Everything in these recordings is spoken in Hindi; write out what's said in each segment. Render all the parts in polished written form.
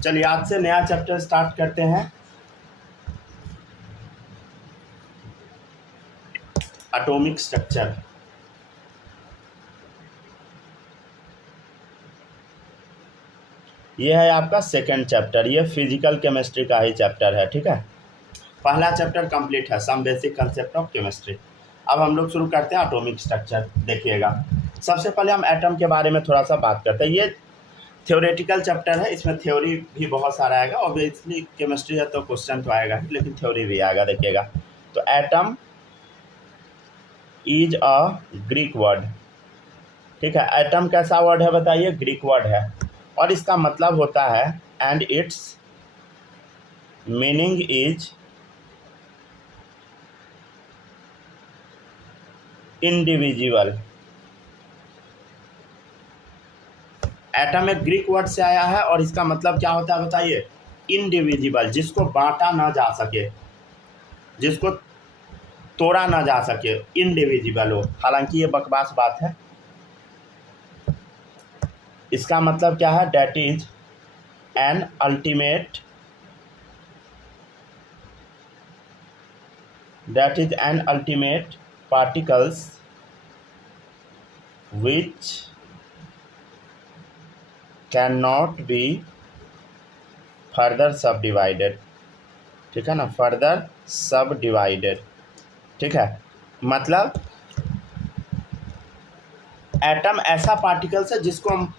चलिए आज से नया चैप्टर स्टार्ट करते हैं। Atomic structure. ये है आपका सेकंड चैप्टर। ये फिजिकल केमिस्ट्री का ही चैप्टर है, ठीक है। पहला चैप्टर कंप्लीट है, some basic concept of chemistry. अब हम लोग शुरू करते हैं एटॉमिक स्ट्रक्चर। देखिएगा, सबसे पहले हम एटम के बारे में थोड़ा सा बात करते हैं। ये थ्योरेटिकल चैप्टर है, इसमें थ्योरी भी बहुत सारा आएगा। ऑब्वियसली केमिस्ट्री है तो क्वेश्चन तो आएगा ही, लेकिन थ्योरी भी आएगा। देखिएगा, तो atom is a Greek word, ठीक है। एटम कैसा वर्ड है बताइए? ग्रीक वर्ड है, और इसका मतलब होता है and it's meaning is individual. Atom एक ग्रीक वर्ड से आया है और इसका मतलब क्या होता है बताइए? इंडिविजुअल, जिसको बांटा ना जा सके, जिसको तोड़ा ना जा सके, इंडिविजुअल हो। हालांकि ये बकवास बात है। इसका मतलब क्या है? That is an ultimate particles which cannot be further subdivided, ठीक है ना, फर्दर सब डिवाइडेड, ठीक है। मतलब एटम ऐसा पार्टिकल्स है जिसको हम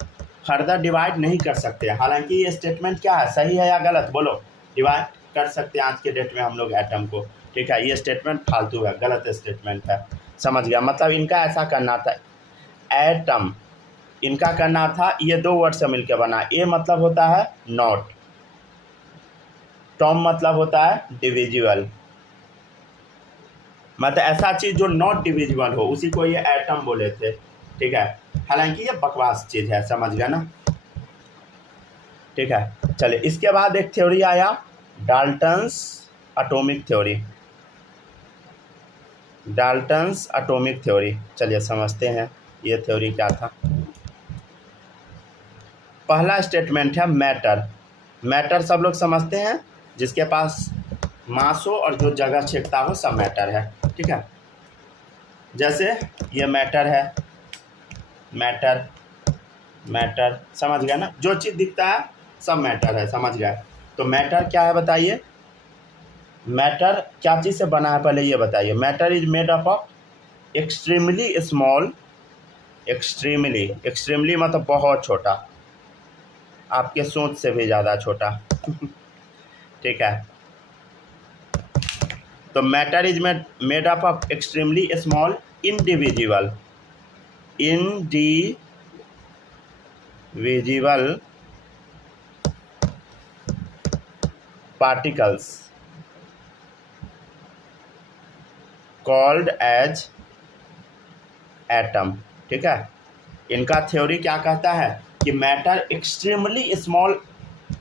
फर्दर डिवाइड नहीं कर सकते। हालांकि ये स्टेटमेंट क्या है, सही है या गलत? बोलो। डिवाइड कर सकते हैं आज के डेट में हम लोग एटम को, ठीक है। ये स्टेटमेंट फालतू है, गलत स्टेटमेंट है, समझ गया। मतलब इनका ऐसा करना था, एटम इनका करना था, ये दो वर्ड से मिलकर बना। ए मतलब होता है नॉट, टॉम मतलब होता है डिविजिबल। मतलब ऐसा चीज़ जो नॉट डिविजिबल हो, उसी को ये एटम बोले थे, ठीक है। हालांकि ये बकवास चीज़ है, समझ गया ना, ठीक है। चलिए, इसके बाद एक थ्योरी आया, Dalton's atomic theory. Dalton's atomic theory, चलिए समझते हैं ये थ्योरी क्या था। पहला स्टेटमेंट है मैटर। मैटर सब लोग समझते हैं, जिसके पास मास हो और जो जगह छेदता हो, सब मैटर है, ठीक है। जैसे ये मैटर है, मैटर मैटर, समझ गया ना। जो चीज़ दिखता है सब मैटर है, समझ गया। तो मैटर क्या है बताइए? मैटर क्या चीज़ से बना है पहले ये बताइए। Matter is made up of extremely small, extremely मतलब बहुत छोटा, आपके सोच से भी ज़्यादा छोटा ठीक है। तो matter is made up of extremely small individual particles called as atom, ठीक है। इनका थ्योरी क्या कहता है कि मैटर एक्सट्रीमली स्मॉल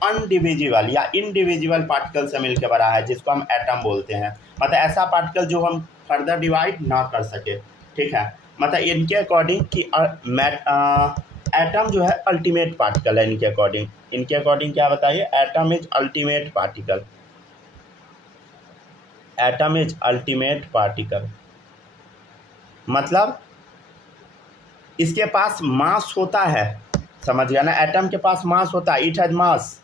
अनडिविजिबल या इंडिविजुअल पार्टिकल से मिलकर बना है, जिसको हम एटम बोलते हैं। मतलब ऐसा पार्टिकल जो हम फर्दर डिवाइड ना कर सके, ठीक है। मतलब इनके अकॉर्डिंग कि एटम जो है अल्टीमेट पार्टिकल है। इनके अकॉर्डिंग क्या बताइए? Atom is ultimate particle. Atom is ultimate particle मतलब इसके पास मास होता है, समझ गया ना। एटम के पास मास होता है, इट हैज मास,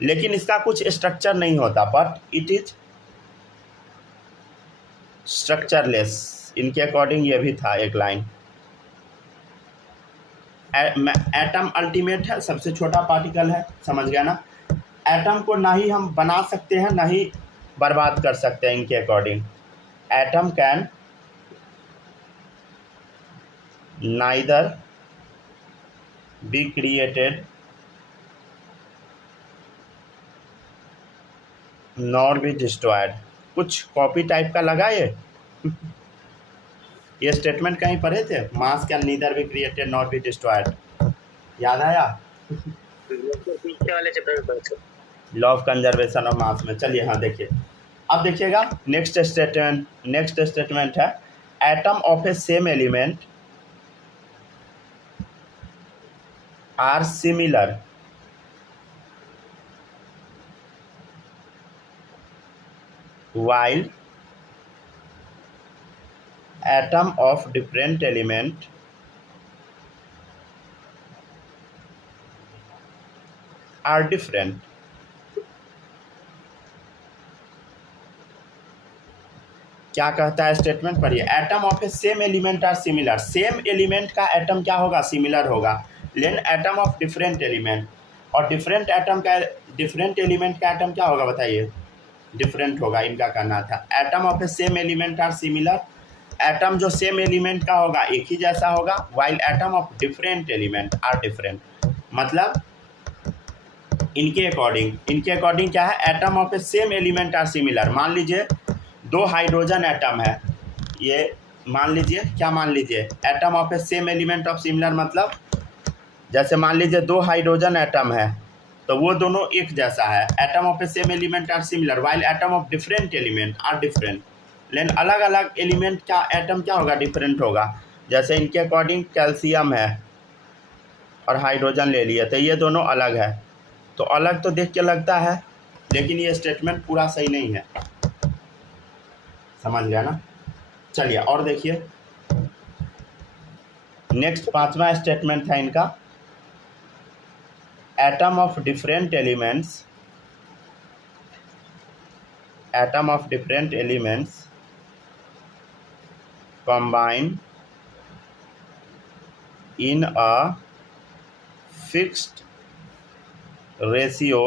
लेकिन इसका कुछ स्ट्रक्चर नहीं होता, बट इट इज स्ट्रक्चरलेस। इनके अकॉर्डिंग ये भी था एक लाइन। एटम अल्टीमेट है, सबसे छोटा पार्टिकल है, समझ गया ना। एटम को ना ही हम बना सकते हैं, ना ही बर्बाद कर सकते हैं। इनके according atom can neither be created nor be destroyed. कुछ कॉपी टाइप का लगा ये स्टेटमेंट कहीं पढ़े थे? Mass can neither be created nor be destroyed, याद आया? पीछे वाले चैप्टर में पढ़े थे, law of conservation of mass में। चलिए हाँ, देखिए अब देखिएगा, नेक्स्ट स्टेटमेंट है, atom of a same element are similar while atom of different element are different. क्या कहता है स्टेटमेंट पढ़िए, atom of a same element are similar, same element का एटम क्या होगा, सिमिलर होगा, लेकिन एटम ऑफ डिफरेंट एलिमेंट, और डिफरेंट एटम का डिफरेंट एलिमेंट का एटम क्या होगा बताइए, डिफरेंट होगा, इनका कहना था। Atom of a same element are similar, atom जो सेम एलिमेंट का होगा एक ही जैसा होगा, while atom of different element are different, मतलब इनके अकॉर्डिंग क्या है, atom of a same element are similar. मान लीजिए दो हाइड्रोजन एटम है, ये मान लीजिए, क्या मान लीजिए, atom of a same element of similar, मतलब जैसे मान लीजिए दो हाइड्रोजन एटम है तो वो दोनों एक जैसा है, atom of a same element are similar, while atom of different element are different, लेकिन अलग अलग एलिमेंट का एटम क्या होगा, डिफरेंट होगा। जैसे इनके अकॉर्डिंग कैल्शियम है और हाइड्रोजन ले लिए तो ये दोनों अलग है, तो अलग तो देख के लगता है, लेकिन ये स्टेटमेंट पूरा सही नहीं है, समझ गया ना। चलिए और देखिए, नेक्स्ट पांचवा स्टेटमेंट था इनका, atom of different elements combine in a fixed ratio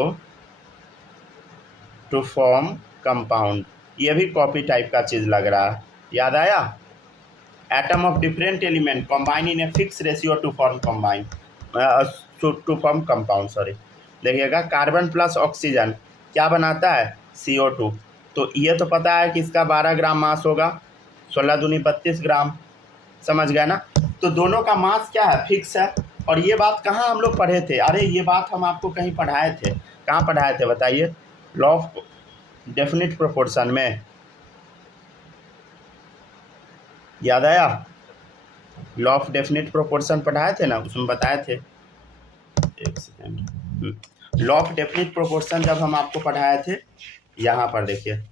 to form compound। ये भी कॉपी टाइप का चीज़ लग रहा है, याद आया, atom of different element combine in a fix ratio two form compound, sorry. देखिएगा, कार्बन प्लस ऑक्सीजन क्या बनाता है, CO2, तो ये तो पता है कि इसका 12 ग्राम मास होगा, 16 दूनी 32 ग्राम, समझ गया ना। तो दोनों का मास क्या है, फिक्स है। और ये बात कहाँ हम लोग पढ़े थे, अरे ये बात हम आपको कहीं पढ़ाए थे, कहाँ पढ़ाए थे बताइए, लॉ ऑफ डेफिनिट प्रोपोर्शन में, याद आया, लॉ ऑफ डेफिनिट प्रोपोर्शन पढ़ाए थे ना, उसमें बताए थे, एक second, law of definite proportion जब हम आपको पढ़ाए थे, यहाँ पर देखिए,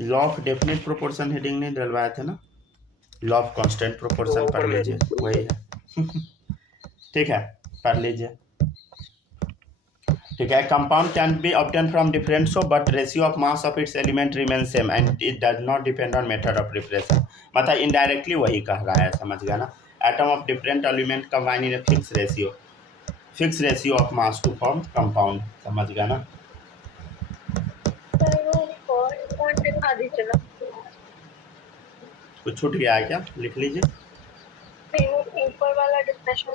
law of definite proportion heading नहीं डलवाए थे ना, लॉ ऑफ कांस्टेंट प्रोपोर्शन पढ़ लीजिए, वही है ठीक है, पढ़ लीजिए, ठीक है। Compound can be obtain from different so but ratio of mass of its element remain same and it does not depend on method of preparation, मतलब इनडायरेक्टली वही कह रहा है, समझ गया ना। Atom of different element combine in a fix ratio of mass to form compound, समझ गया ना। कुछ छूट गया है क्या, लिख लीजिए, ऊपर वाला डिफिनेशन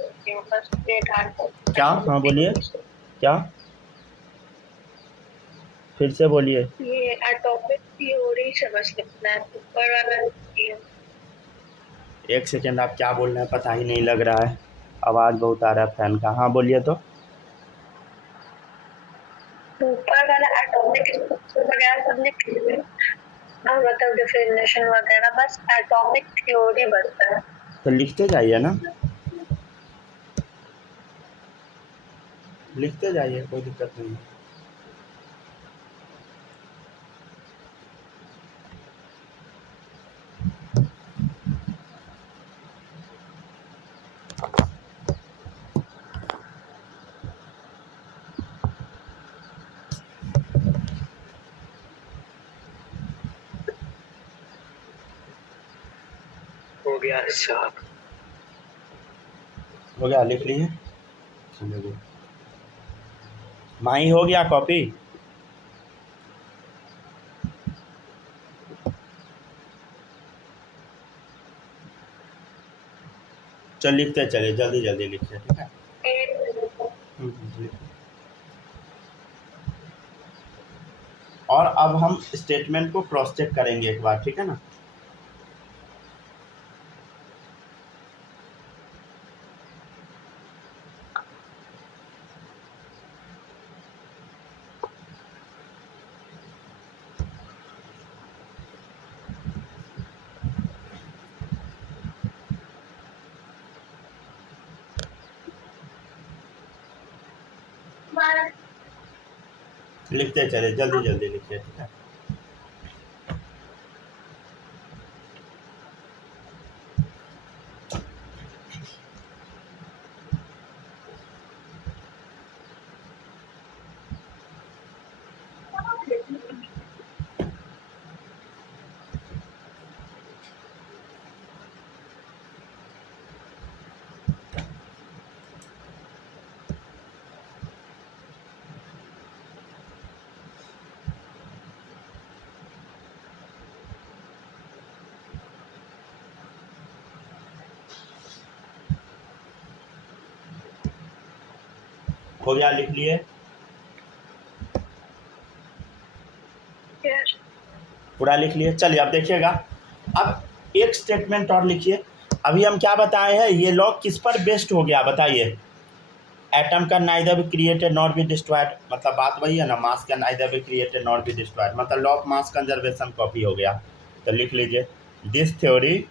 क्या, हाँ बोलिए, क्या, फिर से बोलिए, ये एटॉमिक थ्योरी समझ लिखना है, ऊपर वाला। एक सेकेंड, आप क्या बोल रहे हैं पता ही नहीं लग रहा है, आवाज़ बहुत आ रहा है फैन का, हाँ बोलिए, तो ऊपर वाला एटॉमिक वगैरह सब लिख लीजिए, मतलब डेफिनेशन वगैरह, बस एटॉमिक थ्योरी बनता है, तो लिखते जाइए ना, लिखते जाइए, कोई दिक्कत नहीं है। हो गया साहब, हो गया, लिख लीजिए, माही हो गया कॉपी, चल लिखते चलिए, जल्दी जल्दी लिखिए, ठीक है। और अब हम स्टेटमेंट को क्रॉस चेक करेंगे एक बार, ठीक है ना। लिखते चले, जल्दी जल्दी लिखिए, ठीक है। हो गया, लिख लिए? Yes. पूरा लिख लिए। चलिए अब देखिएगा, अब एक स्टेटमेंट और लिखिए। अभी हम क्या बताए हैं, ये लॉ किस पर बेस्ड हो गया बताइए? एटम का neither be created not be destroyed, मतलब बात वही है ना, मास का neither be created not be destroyed, मतलब law of mass conservation copy हो गया। तो लिख लीजिए, this theory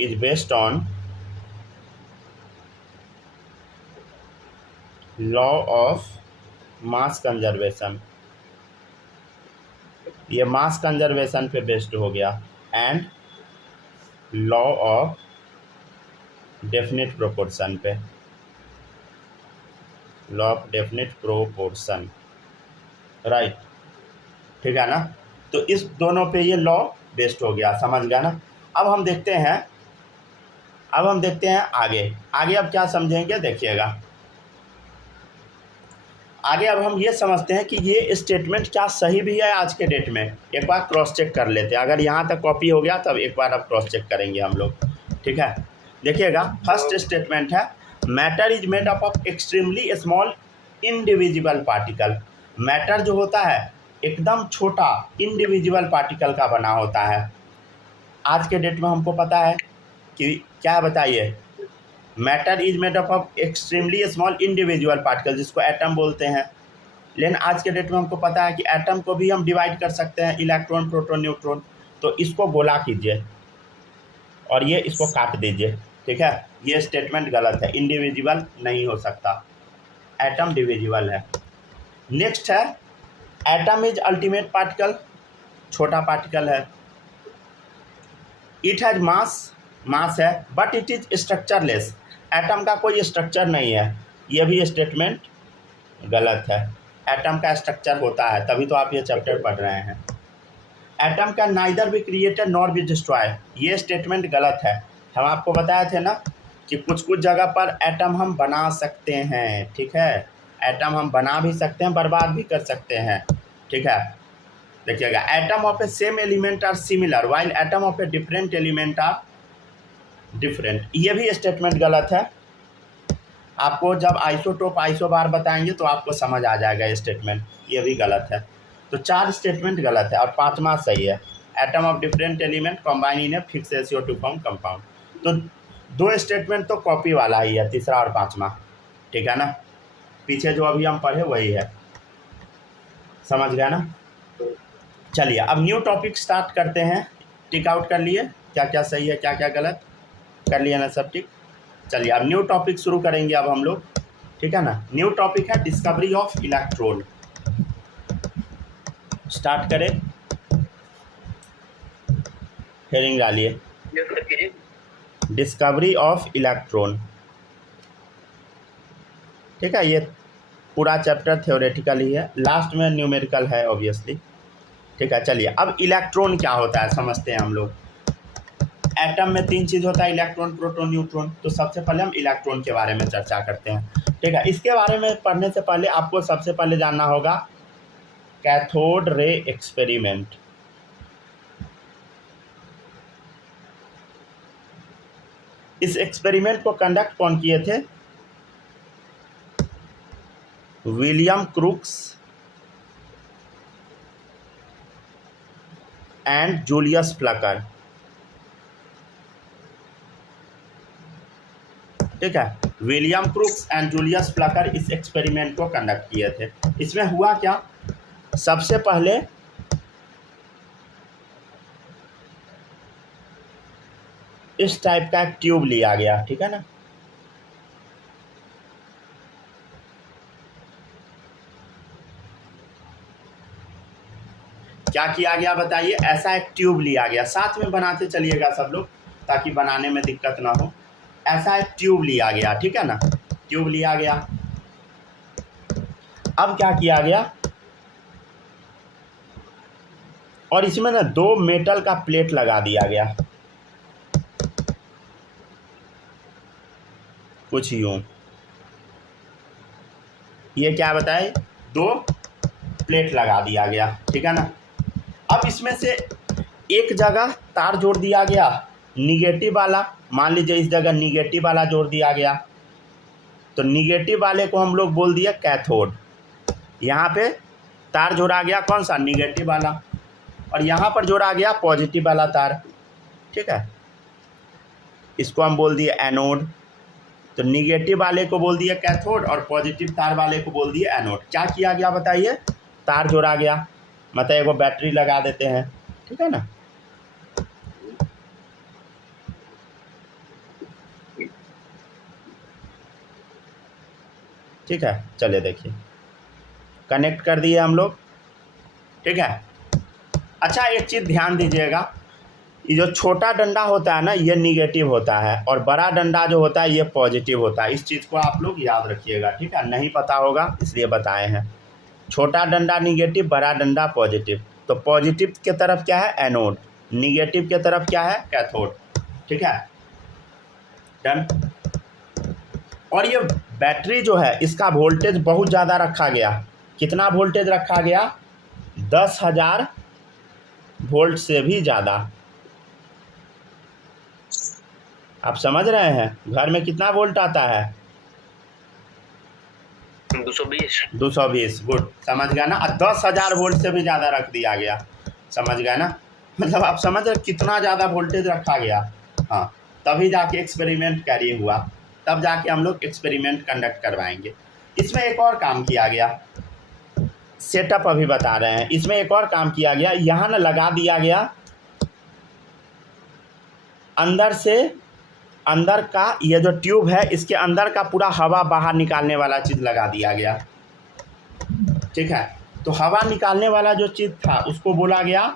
is based on law of mass conservation, ये मास कंजर्वेशन पे बेस्ड हो गया, and law of definite proportion पे, law of definite proportion, right, ठीक है ना। तो इस दोनों पे ये लॉ बेस्ड हो गया, समझ गया ना। अब हम देखते हैं आगे आगे अब क्या समझेंगे, देखिएगा आगे। अब हम ये समझते हैं कि ये स्टेटमेंट क्या सही भी है आज के डेट में। एक बार क्रॉस चेक कर लेते हैं, अगर यहाँ तक कॉपी हो गया तब एक बार अब क्रॉस चेक करेंगे हम लोग, ठीक है। देखिएगा, फर्स्ट स्टेटमेंट है, matter is made up of extremely small individual particle. Matter जो होता है एकदम छोटा इंडिविजुअल पार्टिकल का बना होता है। आज के डेट में हमको पता है कि क्या, बताइए, matter is made up of extremely small individual particle, जिसको एटम बोलते हैं। लेकिन आज के डेट में हमको पता है कि एटम को भी हम डिवाइड कर सकते हैं, इलेक्ट्रॉन, प्रोटॉन, न्यूट्रॉन। तो इसको गोला कीजिए और ये इसको काट दीजिए, ठीक है। ये स्टेटमेंट गलत है, इंडिविजुअल नहीं हो सकता, एटम डिविजिबल है। नेक्स्ट है, एटम इज अल्टीमेट पार्टिकल, छोटा पार्टिकल है। इट हैज मास है, but it is structureless, atom का कोई स्ट्रक्चर नहीं है, ये भी स्टेटमेंट गलत है। एटम का स्ट्रक्चर होता है, तभी तो आप ये चैप्टर पढ़ रहे हैं। एटम का नाइदर भी क्रिएटेड नॉट भी डिस्ट्रॉय, ये स्टेटमेंट गलत है। हम आपको बताए थे ना कि कुछ जगह पर एटम हम बना सकते हैं, ठीक है। एटम हम बना भी सकते हैं, बर्बाद भी कर सकते हैं, ठीक है। देखिएगा, atom of a same element are similar while atom of a different element are different, ये भी स्टेटमेंट गलत है। आपको जब आइसोटोप आइसोबार बताएंगे तो आपको समझ आ जाएगा ये स्टेटमेंट, ये भी गलत है। तो 4 स्टेटमेंट गलत है और 5वां सही है, atom of different element combine in a fix ratio two form compound. तो 2 स्टेटमेंट तो कॉपी वाला ही है, तीसरा और 5वां, ठीक है ना। पीछे जो अभी हम पढ़े वही है, समझ गया ना। चलिए अब न्यू टॉपिक स्टार्ट करते हैं। टिक आउट कर लिए क्या क्या सही है, क्या क्या गलत, कर लिया ना सब टिक। चलिए अब न्यू टॉपिक शुरू करेंगे अब हम लोग, ठीक है ना। न्यू टॉपिक है डिस्कवरी ऑफ इलेक्ट्रॉन। स्टार्ट करें, हेडिंग डालिए, डिस्कवरी ऑफ इलेक्ट्रॉन, ठीक है। ये पूरा चैप्टर थ्योरेटिकल ही है, लास्ट में न्यूमेरिकल है ऑब्वियसली, ठीक है। चलिए अब इलेक्ट्रॉन क्या होता है समझते हैं हम लोग। एटम में 3 चीज़ होता है, इलेक्ट्रॉन, प्रोटॉन, न्यूट्रॉन। तो सबसे पहले हम इलेक्ट्रॉन के बारे में चर्चा करते हैं, ठीक है। इसके बारे में पढ़ने से पहले आपको सबसे पहले जानना होगा कैथोड रे एक्सपेरिमेंट। इस एक्सपेरिमेंट को कंडक्ट कौन किए थे? विलियम क्रूक्स एंड जूलियस फ्लकर, ठीक है। विलियम क्रूक्स एंड जूलियस फ्लकर इस एक्सपेरिमेंट को कंडक्ट किए थे। इसमें हुआ क्या, सबसे पहले इस टाइप का एक ट्यूब लिया गया, ठीक है ना। क्या किया गया बताइए, ऐसा एक ट्यूब लिया गया, साथ में बनाते चलिएगा सब लोग ताकि बनाने में दिक्कत ना हो। ऐसा एक ट्यूब लिया गया, ठीक है ना, ट्यूब लिया गया। अब क्या किया गया, और इसमें ना 2 मेटल का प्लेट लगा दिया गया, कुछ यूं। ये क्या बताए, 2 प्लेट लगा दिया गया, ठीक है ना। अब इसमें से एक जगह तार जोड़ दिया गया निगेटिव वाला, मान लीजिए इस जगह निगेटिव वाला जोड़ दिया गया, तो निगेटिव वाले को हम लोग बोल दिया कैथोड। यहाँ पे तार जोड़ा गया कौन सा, निगेटिव वाला, और यहाँ पर जोड़ा गया पॉजिटिव वाला तार, ठीक है। इसको हम बोल दिए एनोड। तो निगेटिव वाले को बोल दिया कैथोड और पॉजिटिव तार वाले को बोल दिया एनोड। क्या किया गया बताइए, तार जोड़ा गया, मतलब एगो बैटरी लगा देते हैं, ठीक है ना। ठीक है, चलिए देखिए कनेक्ट कर दिए हम लोग, ठीक है। अच्छा एक चीज़ ध्यान दीजिएगा, ये जो छोटा डंडा होता है ना ये निगेटिव होता है और बड़ा डंडा जो होता है ये पॉजिटिव होता है। इस चीज़ को आप लोग याद रखिएगा, ठीक है, नहीं पता होगा इसलिए बताए हैं। छोटा डंडा निगेटिव, बड़ा डंडा पॉजिटिव। तो पॉजिटिव के तरफ क्या है, एनोड, निगेटिव के तरफ क्या है, कैथोड, ठीक है, डन। और ये बैटरी जो है इसका वोल्टेज बहुत ज़्यादा रखा गया। कितना वोल्टेज रखा गया, 10,000 वोल्ट से भी ज़्यादा। आप समझ रहे हैं घर में कितना वोल्ट आता है, 220, गुड, समझ गया ना। 10,000 वोल्ट से भी ज़्यादा रख दिया गया, समझ गए ना। मतलब आप समझ रहे कितना ज़्यादा वोल्टेज रखा गया। हाँ, तभी जाके एक्सपेरिमेंट कैरी हुआ, तब जाके हम लोग एक्सपेरिमेंट कंडक्ट करवाएंगे। इसमें एक और काम किया गया, सेटअप अभी बता रहे हैं। इसमें एक और काम किया गया, यहाँ ना लगा दिया गया अंदर से, अंदर का ये जो ट्यूब है इसके अंदर का पूरा हवा बाहर निकालने वाला चीज़ लगा दिया गया, ठीक है। तो हवा निकालने वाला जो चीज़ था उसको बोला गया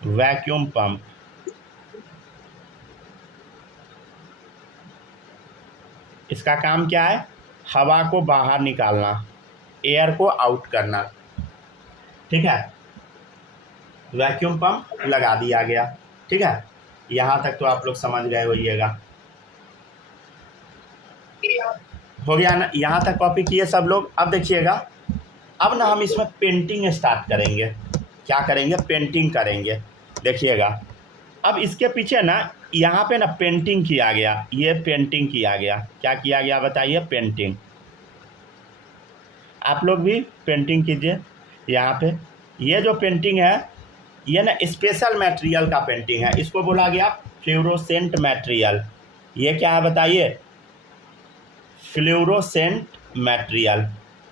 वैक्यूम पंप। इसका काम क्या है, हवा को बाहर निकालना, एयर को आउट करना, ठीक है। वैक्यूम पंप लगा दिया गया, ठीक है। यहाँ तक तो आप लोग समझ गए होइएगा, हो गया ना, यहाँ तक कॉपी किए सब लोग। अब देखिएगा, अब ना हम इसमें पेंटिंग स्टार्ट करेंगे। क्या करेंगे, पेंटिंग करेंगे। देखिएगा अब इसके पीछे ना यहाँ पे ना पेंटिंग किया गया, ये पेंटिंग किया गया। क्या किया गया बताइए, पेंटिंग। आप लोग भी पेंटिंग कीजिए। यहाँ पे ये जो पेंटिंग है ये ना स्पेशल मटेरियल का पेंटिंग है, इसको बोला गया फ्लोरोसेंट मटेरियल। ये क्या है बताइए, फ्लोरोसेंट मटेरियल।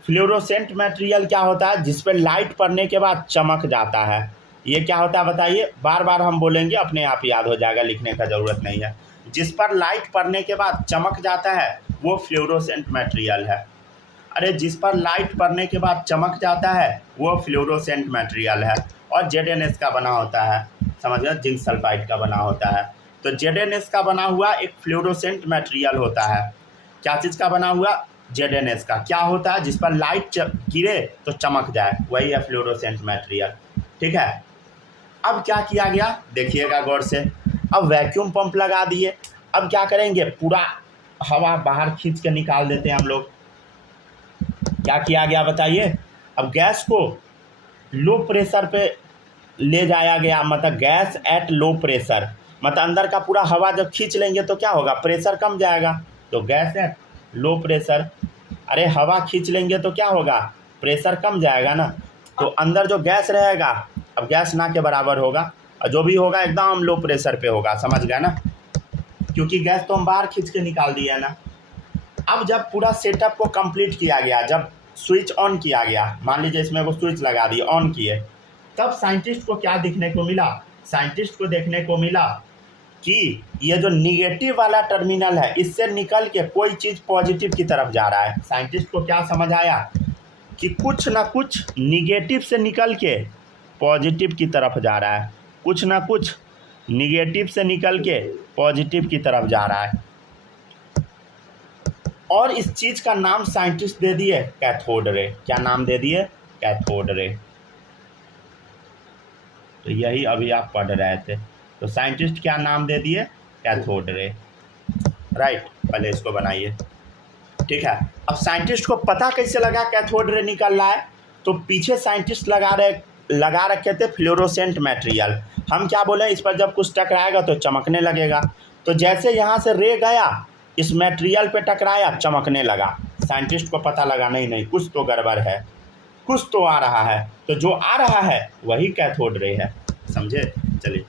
फ्लोरोसेंट मटेरियल क्या होता है, जिस पर लाइट पड़ने के बाद चमक जाता है। ये क्या होता है बताइए, बार बार हम बोलेंगे, अपने आप याद हो जाएगा, लिखने का ज़रूरत नहीं है। जिस पर लाइट पड़ने के बाद चमक जाता है वो फ्लोरोसेंट मटेरियल है। अरे जिस पर लाइट पड़ने के बाद चमक जाता है वो फ्लोरोसेंट मटेरियल है। और ZnS का बना होता है, समझ गए, जिंक सल्फाइड का बना होता है। तो ZnS का बना हुआ एक फ्लोरोसेंट मटेरियल होता है। क्या चीज़ का बना हुआ, ZnS का। क्या होता है, जिस पर लाइट गिरे तो चमक जाए, वही है फ्लोरोसेंट मटेरियल, ठीक है। अब क्या किया गया देखिएगा गौर से, अब वैक्यूम पंप लगा दिए। अब क्या करेंगे, पूरा हवा बाहर खींच के निकाल देते हैं हम लोग। क्या किया गया बताइए, अब गैस को लो प्रेशर पे ले जाया गया, मतलब गैस एट लो प्रेशर, मतलब अंदर का पूरा हवा जब खींच लेंगे तो क्या होगा, प्रेशर कम जाएगा। तो गैस एट लो प्रेशर, अरे हवा खींच लेंगे तो क्या होगा, प्रेशर कम जाएगा ना। तो अंदर जो गैस रहेगा, अब गैस ना के बराबर होगा, और जो भी होगा एकदम लो प्रेशर पे होगा, समझ गए ना, क्योंकि गैस तो हम बाहर खींच के निकाल दिया ना। अब जब पूरा सेटअप को कंप्लीट किया गया, जब स्विच ऑन किया गया, मान लीजिए इसमें वो स्विच लगा दिए, ऑन किए, तब साइंटिस्ट को क्या देखने को मिला, साइंटिस्ट को देखने को मिला कि ये जो निगेटिव वाला टर्मिनल है इससे निकल के कोई चीज़ पॉजिटिव की तरफ जा रहा है। साइंटिस्ट को क्या समझ आया कि कुछ ना कुछ निगेटिव से निकल के पॉजिटिव की तरफ जा रहा है, कुछ ना कुछ निगेटिव से निकल के पॉजिटिव की तरफ जा रहा है। और इस चीज़ का नाम साइंटिस्ट दे दिए कैथोड रे। क्या नाम दे दिए? Cathode ray. तो यही अभी आप पढ़ रहे थे। तो साइंटिस्ट क्या नाम दे दिए? Cathode ray. राइट, पहले इसको बनाइए। ठीक है, अब साइंटिस्ट को पता कैसे लगा कैथोड रे निकल रहा है? तो पीछे साइंटिस्ट लगा रखे थे फ्लोरोसेंट मटेरियल। हम क्या बोले, इस पर जब कुछ टकराएगा तो चमकने लगेगा। तो जैसे यहाँ से रे गया, इस मटेरियल पे टकराया, चमकने लगा। साइंटिस्ट को पता लगा नहीं कुछ तो गड़बड़ है, कुछ तो आ रहा है। तो जो आ रहा है वही कैथोड रे है। समझे? चलिए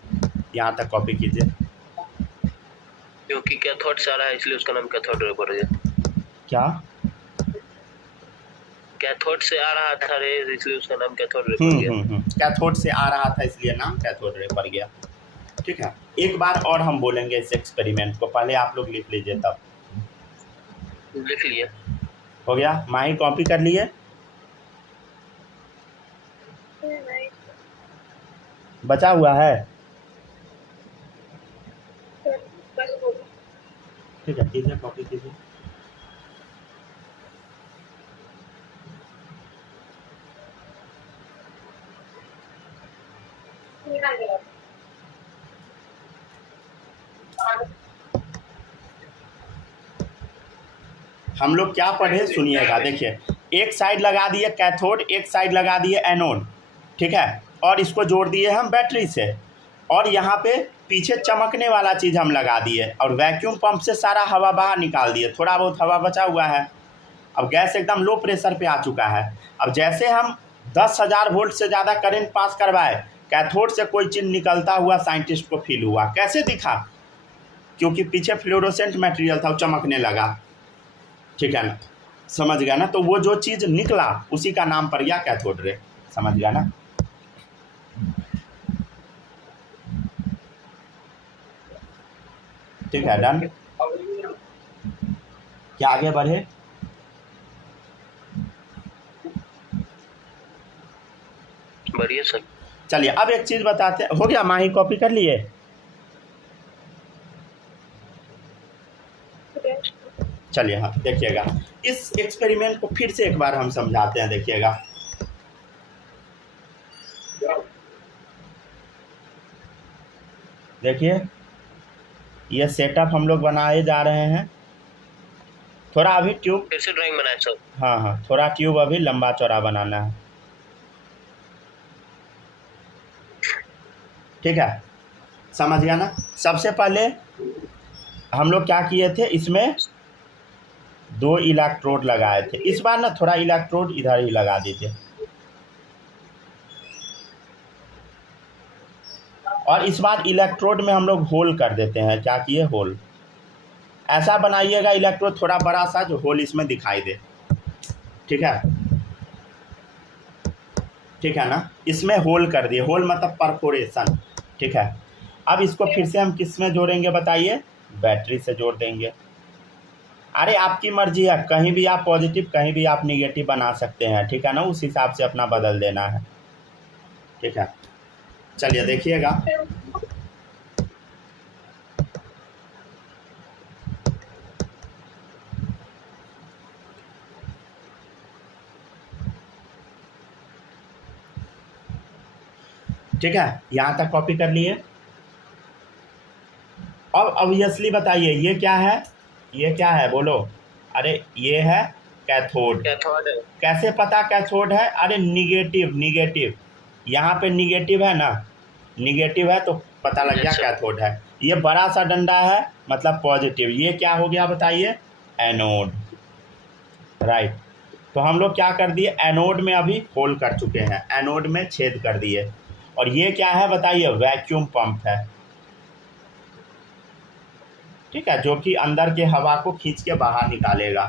यहाँ तक कॉपी कीजिए। क्योंकि कैथोड से आ रहा है इसलिए उसका नाम कैथोड रे पड़ गया। क्या? कैथोड से आ रहा था रे इसलिए उसका नाम कैथोड रे पड़ गया। कैथोड से आ रहा था इसलिए नाम कैथोड रे पड़ गया। ठीक है, एक बार और हम बोलेंगे इस एक्सपेरिमेंट को, पहले आप लोग लिख लीजिए। तब लिख लिया, हो गया? माही कॉपी कर लिए? बचा हुआ है? ठीक है, कीजिए, कॉपी कीजिए। हम लोग क्या पढ़े सुनिएगा। देखिए, एक साइड लगा दिए कैथोड, एक साइड लगा दिए एनोड। ठीक है, और इसको जोड़ दिए हम बैटरी से, और यहाँ पे पीछे चमकने वाला चीज़ हम लगा दिए, और वैक्यूम पंप से सारा हवा बाहर निकाल दिए। थोड़ा बहुत हवा बचा हुआ है। अब गैस एकदम लो प्रेशर पे आ चुका है। अब जैसे हम 10,000 वोल्ट से ज़्यादा करंट पास करवाए, कैथोड से कोई चीज़ निकलता हुआ साइंटिस्ट को फील हुआ। कैसे दिखा? क्योंकि पीछे फ्लोरोसेंट मटेरियल था, वो चमकने लगा। ठीक है ना, समझ गया ना? तो वो जो चीज़ निकला उसी का नाम पड़ गया कैथोड रे। समझ गया ना? ठीक है, डन। क्या आगे बढ़े? बढ़िया सर। चलिए अब एक चीज़ बताते हैं। हो गया? माही कॉपी कर लिए? चलिए, हाँ देखिएगा, इस एक्सपेरिमेंट को फिर से एक बार हम समझाते हैं। देखिएगा, देखिए ये सेटअप हम लोग बनाए जा रहे हैं। थोड़ा अभी ट्यूब, फिर से ड्राइंग बनाए सर। हाँ, थोड़ा ट्यूब अभी लंबा चौड़ा बनाना है। ठीक है, समझ गया ना? सबसे पहले हम लोग क्या किए थे, इसमें 2 इलेक्ट्रोड लगाए थे। इस बार ना थोड़ा इलेक्ट्रोड इधर ही लगा दीजिए, और इस बार इलेक्ट्रोड में हम लोग होल कर देते हैं। क्या किए? होल। ऐसा बनाइएगा इलेक्ट्रोड थोड़ा बड़ा सा, जो होल इसमें दिखाई दे। ठीक है, ठीक है ना? इसमें होल कर दिए। होल मतलब परफोरेशन। ठीक है, अब इसको फिर से हम किस में जोड़ेंगे बताइए? बैटरी से जोड़ देंगे। अरे आपकी मर्जी है, कहीं भी आप पॉजिटिव कहीं भी आप निगेटिव बना सकते हैं। ठीक है ना? उस हिसाब से अपना बदल देना है। ठीक है, चलिए देखिएगा। ठीक है, यहाँ तक कॉपी कर लिए। अब ऑब्वियसली बताइए ये क्या है? ये क्या है बोलो? अरे ये है कैथोड। कैथोड है। कैसे पता कैथोड है? अरे निगेटिव यहाँ पे निगेटिव है ना, निगेटिव है तो पता लग गया कैथोड है। ये बड़ा सा डंडा है मतलब पॉजिटिव। ये क्या हो गया बताइए? एनोड। राइट, तो हम लोग क्या कर दिए? एनोड में अभी होल कर चुके हैं, एनोड में छेद कर दिए। और ये क्या है बताइए? वैक्यूम पंप है। ठीक है, जो कि अंदर के हवा को खींच के बाहर निकालेगा।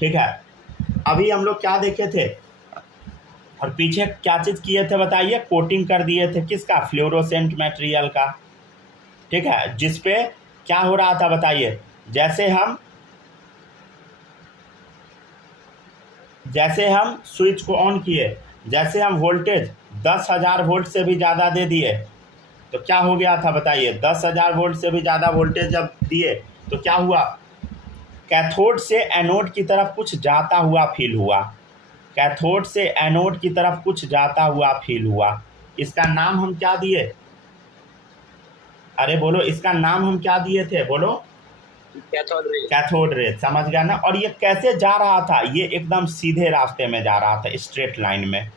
ठीक है, अभी हम लोग क्या देखे थे, और पीछे क्या चीज़ किए थे बताइए? कोटिंग कर दिए थे। किसका? फ्लोरोसेंट मटेरियल का। ठीक है, जिस पे क्या हो रहा था बताइए? जैसे हम स्विच को ऑन किए, जैसे हम वोल्टेज 10,000 वोल्ट से भी ज़्यादा दे दिए तो क्या हो गया था बताइए? 10,000 वोल्ट से भी ज़्यादा वोल्टेज जब दिए तो क्या हुआ? कैथोड से एनोड की तरफ कुछ जाता हुआ फील हुआ। कैथोड से एनोड की तरफ कुछ जाता हुआ फील हुआ। इसका नाम हम क्या दिए? अरे बोलो, इसका नाम हम क्या दिए थे? बोलो। Cathode ray. कैथोड रे, समझ गया ना? और ये कैसे जा रहा था? ये एकदम सीधे रास्ते में जा रहा था, स्ट्रेट लाइन में।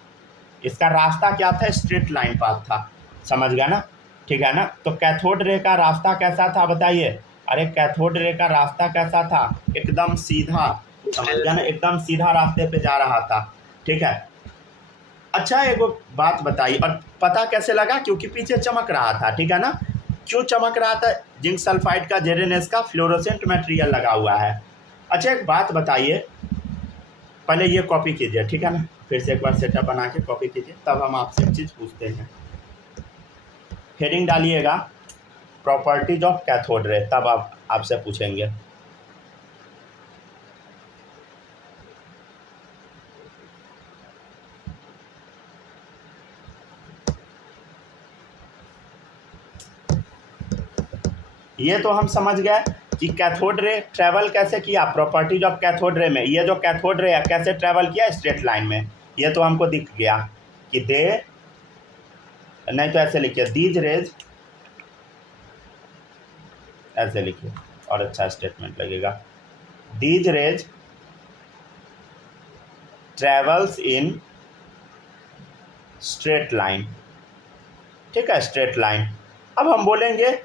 इसका रास्ता क्या था? स्ट्रेट लाइन पाथ था, समझ गया ना? ठीक है ना? तो कैथोड रे का रास्ता कैसा था बताइए? अरे कैथोड रे का रास्ता कैसा था? एकदम सीधा, समझ गया ना? एकदम सीधा रास्ते पे जा रहा था। ठीक है। अच्छा, एगो बात बताइए, और पता कैसे लगा? क्योंकि पीछे चमक रहा था, ठीक है ना? क्यों चमक रहा था? जिंक सल्फाइड का, जेरेनेस का फ्लोरोसेंट मटेरियल लगा हुआ है। अच्छा, एक बात बताइए, पहले ये कॉपी कीजिए, ठीक है ना? फिर से एक बार सेटअप बना के कॉपी कीजिए, तब हम आपसे एक चीज़ पूछते हैं। हेडिंग डालिएगा प्रॉपर्टीज ऑफ कैथोड रे, तब आप आपसे पूछेंगे। ये तो हम समझ गए कि कैथोड रे ट्रैवल कैसे किया। प्रॉपर्टीज ऑफ कैथोड रे में ये जो कैथोड रे है कैसे ट्रैवल किया? स्ट्रेट लाइन में। ये तो हमको दिख गया कि दे, नहीं तो ऐसे लिखिए, दीज रेज, ऐसे लिखिए और अच्छा स्टेटमेंट लगेगा। These raise travels in straight line, ठीक है, स्ट्रेट लाइन। अब हम बोलेंगे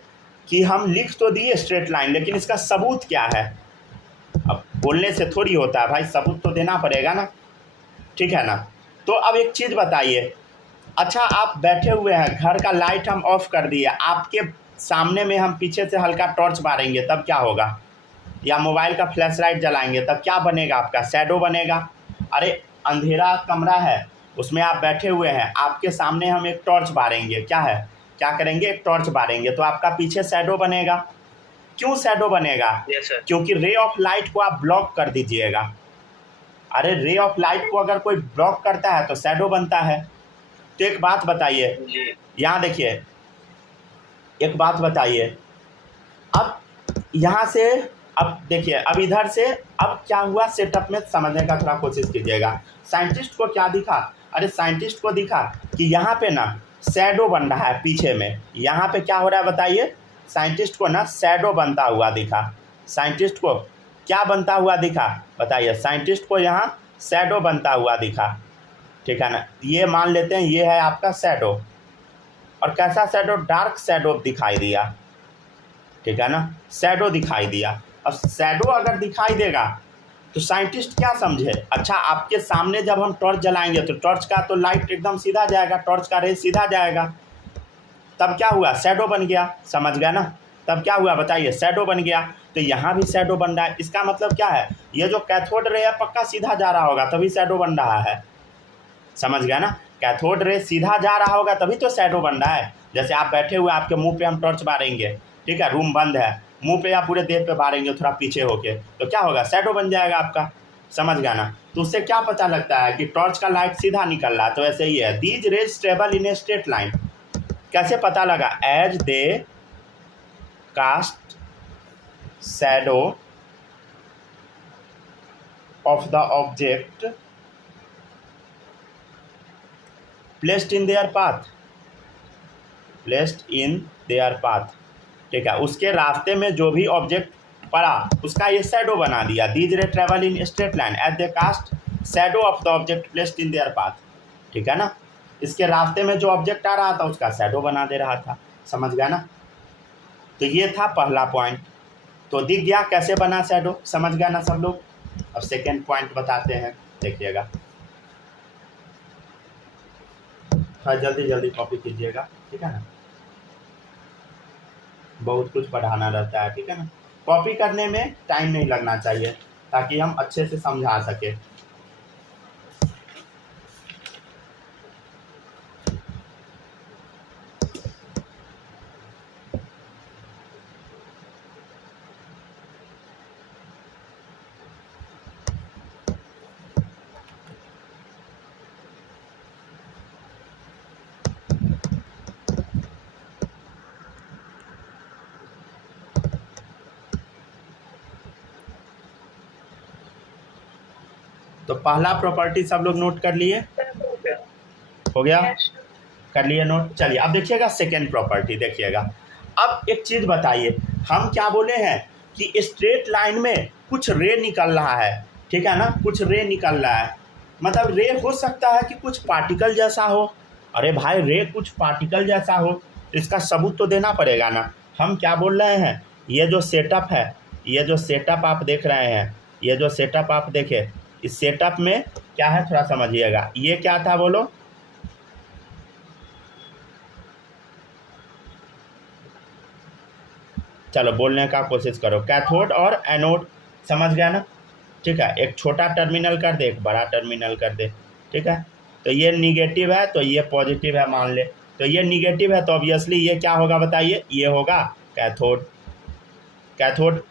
कि हम लिख तो दिए स्ट्रेट लाइन, लेकिन इसका सबूत क्या है? अब बोलने से थोड़ी होता है भाई, सबूत तो देना पड़ेगा ना, ठीक है ना? तो अब एक चीज़ बताइए, अच्छा आप बैठे हुए हैं, घर का लाइट हम ऑफ कर दिए, आपके सामने में हम पीछे से हल्का टॉर्च मारेंगे तब क्या होगा? या मोबाइल का फ्लैश लाइट जलाएंगे तब क्या बनेगा? आपका शैडो बनेगा। अरे अंधेरा कमरा है, उसमें आप बैठे हुए हैं, आपके सामने हम एक टॉर्च बारेंगे, क्या है, क्या करेंगे? एक टॉर्च बारेंगे तो आपका पीछे शैडो बनेगा। क्यों शैडो बनेगा? Yes sir. क्योंकि रे ऑफ लाइट को आप ब्लॉक कर दीजिएगा। अरे रे ऑफ लाइट को अगर कोई ब्लॉक करता है तो शैडो बनता है। तो एक बात बताइए, जी। यहाँ देखिए, एक बात बताइए, अब यहाँ से, अब देखिए, अब इधर से अब क्या हुआ सेटअप में, समझने का थोड़ा कोशिश कीजिएगा। साइंटिस्ट को क्या दिखा? अरे साइंटिस्ट को दिखा कि यहाँ पे ना शैडो बन रहा है पीछे में। यहाँ पे क्या हो रहा है बताइए? साइंटिस्ट को ना शैडो बनता हुआ दिखा। साइंटिस्ट को क्या बनता हुआ दिखा बताइए? साइंटिस्ट को यहाँ शैडो बनता हुआ दिखा, ठीक है ना? ये मान लेते हैं ये है आपका शैडो, और कैसा शैडो? डार्क शैडो दिखाई दिया, ठीक है ना? शैडो दिखाई दिया। अब शैडो अगर दिखाई देगा तो साइंटिस्ट क्या समझे? अच्छा, आपके सामने जब हम टॉर्च जलाएंगे तो टॉर्च का तो लाइट एकदम सीधा जाएगा, टॉर्च का रे सीधा जाएगा, तब क्या हुआ? शैडो बन गया, समझ गया ना? तब क्या हुआ बताइए? शैडो बन गया। तो यहाँ भी शैडो बन रहा है, इसका मतलब क्या है? ये जो कैथोड रे है पक्का सीधा जा रहा होगा तभी शैडो बन रहा है, समझ गया ना? कैथोड रे सीधा जा रहा होगा तभी तो शैडो बन रहा है। जैसे आप बैठे हुए, आपके मुंह पे हम टॉर्च मारेंगे, ठीक है, रूम बंद है, मुंह पे या पूरे देह पे मारेंगे थोड़ा पीछे होके, तो क्या होगा? शैडो बन जाएगा आपका, समझ गया ना? तो उससे क्या पता लगता है कि टॉर्च का लाइट सीधा निकल रहा है? तो ऐसे ही है, these rays travel in a straight line. कैसे पता लगा? As they cast shadow of the object placed in their path, placed in their path, ठीक है, उसके रास्ते में जो भी ऑब्जेक्ट पड़ा उसका ये शैडो बना दिया। These ray travel in straight line as they cast shadow of the object placed in their path, ठीक है ना? इसके रास्ते में जो ऑब्जेक्ट आ रहा था उसका शैडो बना दे रहा था, समझ गया ना? तो ये था पहला पॉइंट, तो दिख गया कैसे बना शैडो, समझ गया ना सब लोग? अब सेकेंड पॉइंट बताते हैं, देखिएगा, थोड़ा जल्दी जल्दी कॉपी कीजिएगा, ठीक है ना? बहुत कुछ पढ़ाना रहता है, ठीक है ना? कॉपी करने में टाइम नहीं लगना चाहिए ताकि हम अच्छे से समझा सके। तो पहला प्रॉपर्टी सब लोग नोट कर लिए, हो गया, कर लिए नोट। चलिए अब देखिएगा सेकेंड प्रॉपर्टी, देखिएगा। अब एक चीज़ बताइए, हम क्या बोले हैं कि स्ट्रेट लाइन में कुछ रे निकल रहा है, ठीक है ना, कुछ रे निकल रहा है, मतलब रे हो सकता है कि कुछ पार्टिकल जैसा हो। अरे भाई रे कुछ पार्टिकल जैसा हो, इसका सबूत तो देना पड़ेगा ना। हम क्या बोल रहे हैं, ये जो सेटअप है, ये जो सेटअप आप देख रहे हैं, ये जो सेटअप आप देखे, इस सेटअप में क्या है थोड़ा समझिएगा। ये क्या था बोलो, चलो बोलने का कोशिश करो, कैथोड और एनोड, समझ गया ना, ठीक है। एक छोटा टर्मिनल कर दे, एक बड़ा टर्मिनल कर दे, ठीक है। तो ये निगेटिव है तो ये पॉजिटिव है मान ले, तो ये निगेटिव है तो ऑब्वियसली ये क्या होगा बताइए, ये होगा कैथोड, कैथोड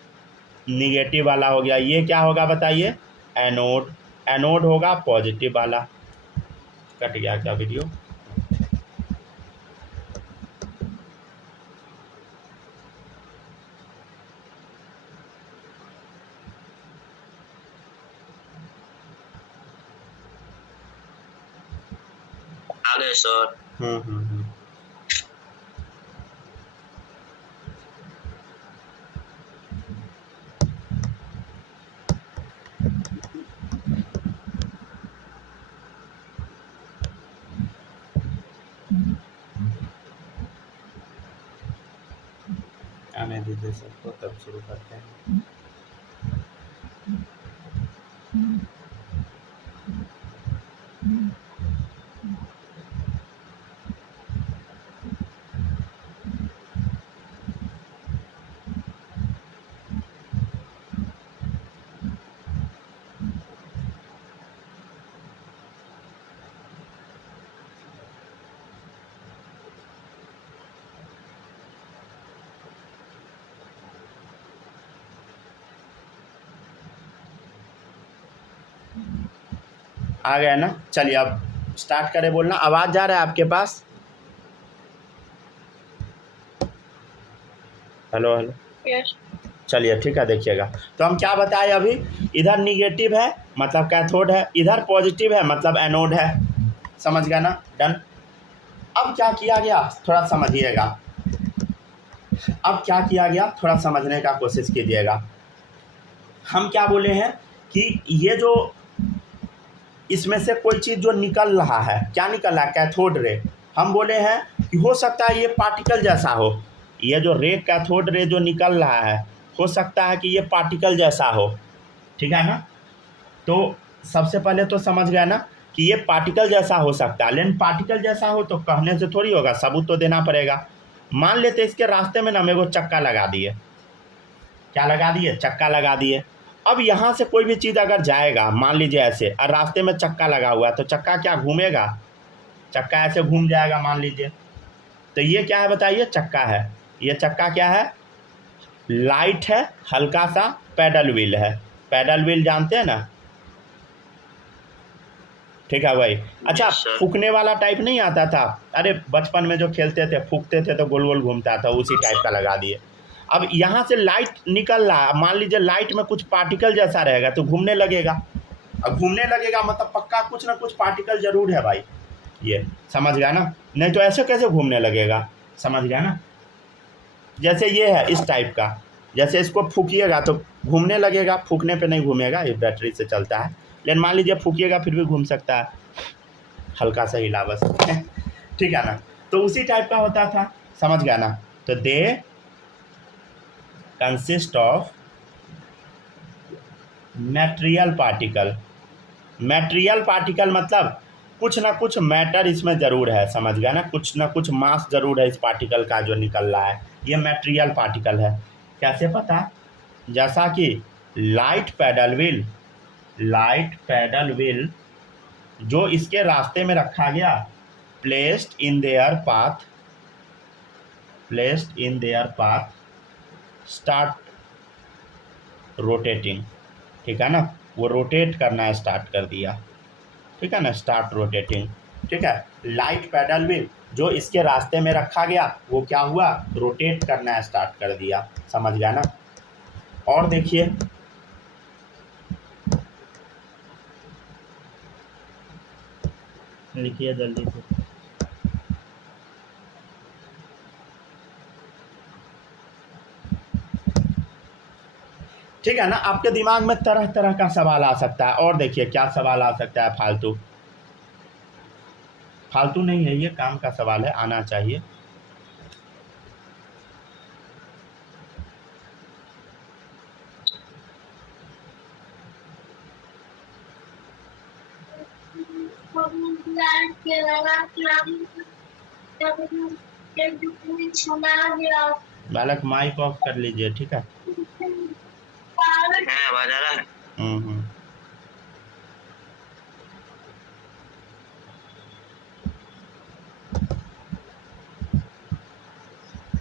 निगेटिव वाला हो गया। ये क्या होगा बताइए, एनोड, एनोड होगा पॉजिटिव वाला। कट गया क्या वीडियो, आगे सर। आने दीजिए सबको, तब शुरू करते हैं। आ गया ना, चलिए अब स्टार्ट करें बोलना। आवाज़ जा रहा है आपके पास, हेलो हेलो, यस चलिए ठीक है। देखिएगा तो हम क्या बताए अभी, इधर निगेटिव है मतलब कैथोड है, इधर पॉजिटिव है मतलब एनोड है, समझ गया ना, डन। अब क्या किया गया थोड़ा समझिएगा, अब क्या किया गया थोड़ा समझने का कोशिश कीजिएगा। हम क्या बोले हैं कि ये जो इसमें से कोई चीज़ जो निकल रहा है, क्या निकल रहा है, कैथोड रे। हम बोले हैं कि हो सकता है ये पार्टिकल जैसा हो, ये जो रे कैथोड रे जो निकल रहा है हो सकता है कि ये पार्टिकल जैसा हो, ठीक है ना। तो सबसे पहले तो समझ गया ना कि ये पार्टिकल जैसा हो सकता है, लेकिन पार्टिकल जैसा हो तो कहने से थोड़ी होगा, सबूत तो देना पड़ेगा। मान लेते इसके रास्ते में ना मेरे को चक्का लगा दिए, क्या लगा दिए, चक्का लगा दिए। अब यहाँ से कोई भी चीज़ अगर जाएगा, मान लीजिए ऐसे, और रास्ते में चक्का लगा हुआ है तो चक्का क्या घूमेगा, चक्का ऐसे घूम जाएगा मान लीजिए। तो ये क्या है बताइए, चक्का है। ये चक्का क्या है, लाइट है, हल्का सा पैडल व्हील है, पैडल व्हील जानते हैं ना, ठीक है भाई। अच्छा, फूकने वाला टाइप नहीं आता था, अरे बचपन में जो खेलते थे फूकते थे तो गोल गोल घूमता था, उसी टाइप का लगा दिए। अब यहाँ से लाइट निकल रहा, मान लीजिए लाइट में कुछ पार्टिकल जैसा रहेगा तो घूमने लगेगा। अब घूमने लगेगा मतलब पक्का कुछ ना कुछ पार्टिकल जरूर है भाई, ये समझ गया ना, नहीं तो ऐसे कैसे घूमने लगेगा, समझ गया ना। जैसे ये है इस टाइप का, जैसे इसको फूकिएगा तो घूमने लगेगा, फूकने पे नहीं घूमेगा, ये बैटरी से चलता है, लेकिन मान लीजिए फूकिएगा फिर भी घूम सकता है, हल्का सा हिला बस ठीक है ना। तो उसी टाइप का होता था, समझ गया ना। तो they consist of material particle, material particle मतलब कुछ ना कुछ मैटर इसमें ज़रूर है, समझ गया ना, कुछ ना कुछ मास ज़रूर है इस पार्टिकल का जो निकल रहा है, ये मैटेरियल पार्टिकल है। कैसे पता, जैसा कि light paddle wheel, light paddle wheel जो इसके रास्ते में रखा गया, placed in their path, placed in their path start rotating, ठीक है ना, वो रोटेट करना स्टार्ट कर दिया, ठीक है ना, स्टार्ट रोटेटिंग, ठीक है। लाइट पैडल व्हील जो इसके रास्ते में रखा गया वो क्या हुआ, रोटेट करना स्टार्ट कर दिया, समझ गया ना। और देखिए लिखिए जल्दी से। ठीक है ना, आपके दिमाग में तरह तरह का सवाल आ सकता है। और देखिए क्या सवाल आ सकता है, फालतू फालतू नहीं है, ये काम का सवाल है, आना चाहिए। बालक माइक ऑफ कर लीजिए, ठीक है। आवाज आ रहा है?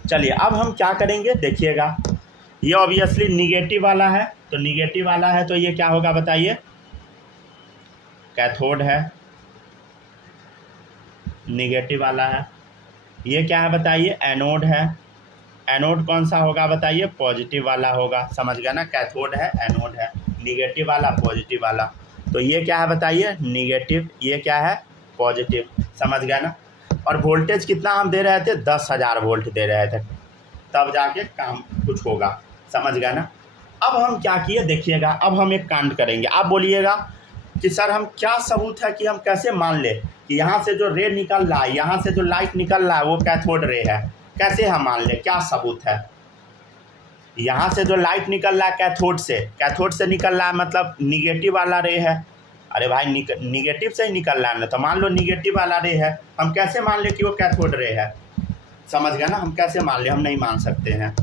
चलिए अब हम क्या करेंगे देखिएगा, ये ऑब्वियसली निगेटिव वाला है, तो निगेटिव वाला है तो ये क्या होगा बताइए, कैथोड है। निगेटिव वाला है, ये क्या है बताइए, एनोड है। एनोड कौन सा होगा बताइए, पॉजिटिव वाला होगा। समझ गया ना, कैथोड है, एनोड है, निगेटिव वाला पॉजिटिव वाला। तो ये क्या है बताइए, निगेटिव, ये क्या है पॉजिटिव। समझ गया ना। और वोल्टेज कितना हम दे रहे थे, 10,000 वोल्ट दे रहे थे, तब जाके काम कुछ होगा। समझ गया ना। अब हम क्या किए देखिएगा, अब हम एक कांड करेंगे। आप बोलिएगा कि सर हम क्या सबूत है कि हम कैसे मान ले कि यहाँ से जो रे निकल रहा है, यहाँ से जो लाइट निकल रहा है वो कैथोड रे है, कैसे हम मान ले, क्या सबूत है। यहाँ से जो लाइट निकल रहा है कैथोड से निकल रहा है, मतलब निगेटिव वाला रे है। अरे भाई निगेटिव से ही निकल रहा है ना, तो मान लो निगेटिव वाला रे है, हम कैसे मान ले कि वो कैथोड रे है। समझ गया ना, हम कैसे मान ले, हम नहीं मान सकते हैं,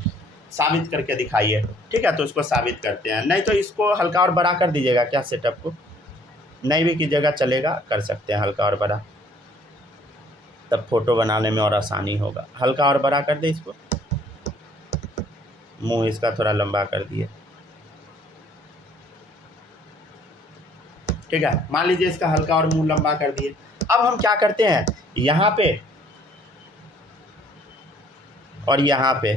साबित करके दिखाइए। ठीक है, तो इसको साबित करते हैं, नहीं तो इसको हल्का और बड़ा कर दीजिएगा क्या, सेटअप को नहीं भी कीजिएगा चलेगा, कर सकते हैं हल्का और बड़ा, तब फोटो बनाने में और आसानी होगा। हल्का और बड़ा कर दे इसको, मुंह इसका थोड़ा लंबा कर दिए। ठीक है, मान लीजिए इसका हल्का और मुंह लंबा कर दिए। अब हम क्या करते हैं, यहाँ पे और यहाँ पे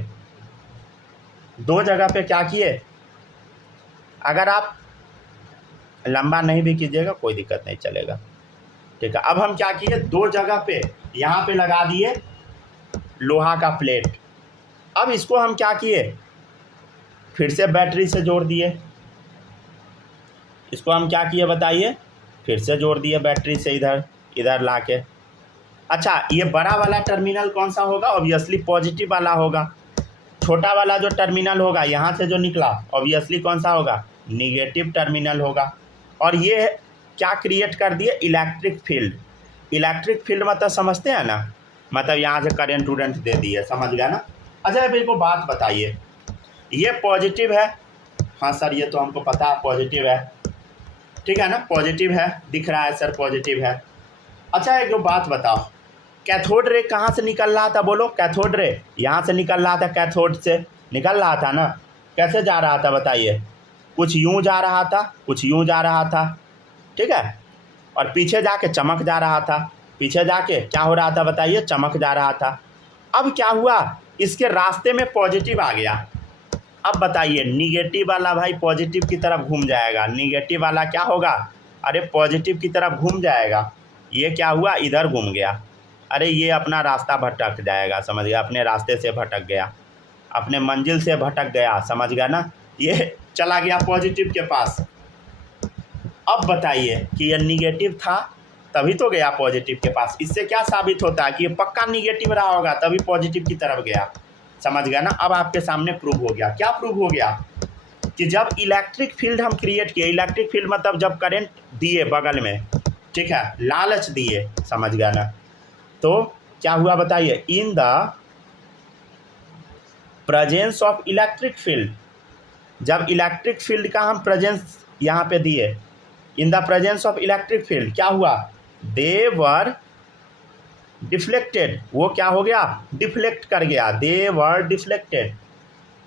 दो जगह पे क्या किए, अगर आप लंबा नहीं भी कीजिएगा कोई दिक्कत नहीं, चलेगा। ठीक है, अब हम क्या किए, दो जगह पे यहाँ पे लगा दिए लोहा का प्लेट। अब इसको हम क्या किए, फिर से बैटरी से जोड़ दिए। इसको हम क्या किए बताइए, फिर से जोड़ दिए बैटरी से, इधर ला के। अच्छा, ये बड़ा वाला टर्मिनल कौन सा होगा, ऑब्वियसली पॉजिटिव वाला होगा। छोटा वाला जो टर्मिनल होगा यहाँ से जो निकला, ऑब्वियसली कौन सा होगा, निगेटिव टर्मिनल होगा। और ये क्या क्रिएट कर दिए, इलेक्ट्रिक फील्ड। इलेक्ट्रिक फील्ड मतलब समझते हैं ना, मतलब यहाँ से करंट उरेंट दे दिए, समझ गया ना। अच्छा अभी को बात बताइए, ये पॉजिटिव है, हाँ सर ये तो हमको पता है पॉजिटिव है, ठीक है ना, पॉजिटिव है, दिख रहा है सर पॉजिटिव है। अच्छा एक बात बताओ, कैथोड रे कहाँ से निकल रहा था, बोलो। कैथोड रे यहाँ से निकल रहा था, कैथोड से निकल रहा था ना, कैसे जा रहा था बताइए, कुछ यूँ जा रहा था, कुछ यूँ जा रहा था, ठीक है, और पीछे जाके चमक जा रहा था, पीछे जाके क्या हो रहा था बताइए, चमक जा रहा था। अब क्या हुआ, इसके रास्ते में पॉजिटिव आ गया। अब बताइए निगेटिव वाला भाई पॉजिटिव की तरफ घूम जाएगा, निगेटिव वाला क्या होगा, अरे पॉजिटिव की तरफ घूम जाएगा। ये क्या हुआ, इधर घूम गया, अरे ये अपना रास्ता भटक जाएगा, समझ गया, अपने रास्ते से भटक गया, अपने मंजिल से भटक गया, समझ गया ना, ये चला गया पॉजिटिव के पास। अब बताइए कि ये निगेटिव था तभी तो गया पॉजिटिव के पास। इससे क्या साबित होता है कि ये पक्का निगेटिव रहा होगा तभी पॉजिटिव की तरफ गया, समझ गया ना। अब आपके सामने प्रूव हो गया, क्या प्रूव हो गया कि जब इलेक्ट्रिक फील्ड हम क्रिएट किए, इलेक्ट्रिक फील्ड मतलब जब करंट दिए बगल में, ठीक है, लालच दिए, समझ गया ना, तो क्या हुआ बताइए, in the presence of electric field, जब इलेक्ट्रिक फील्ड का हम प्रेजेंस यहाँ पे दिए, in the presence of electric field क्या हुआ, दे वर डिफ्लेक्टेड, वो क्या हो गया, डिफ्लेक्ट कर गया, दे वर डिफ्लेक्टेड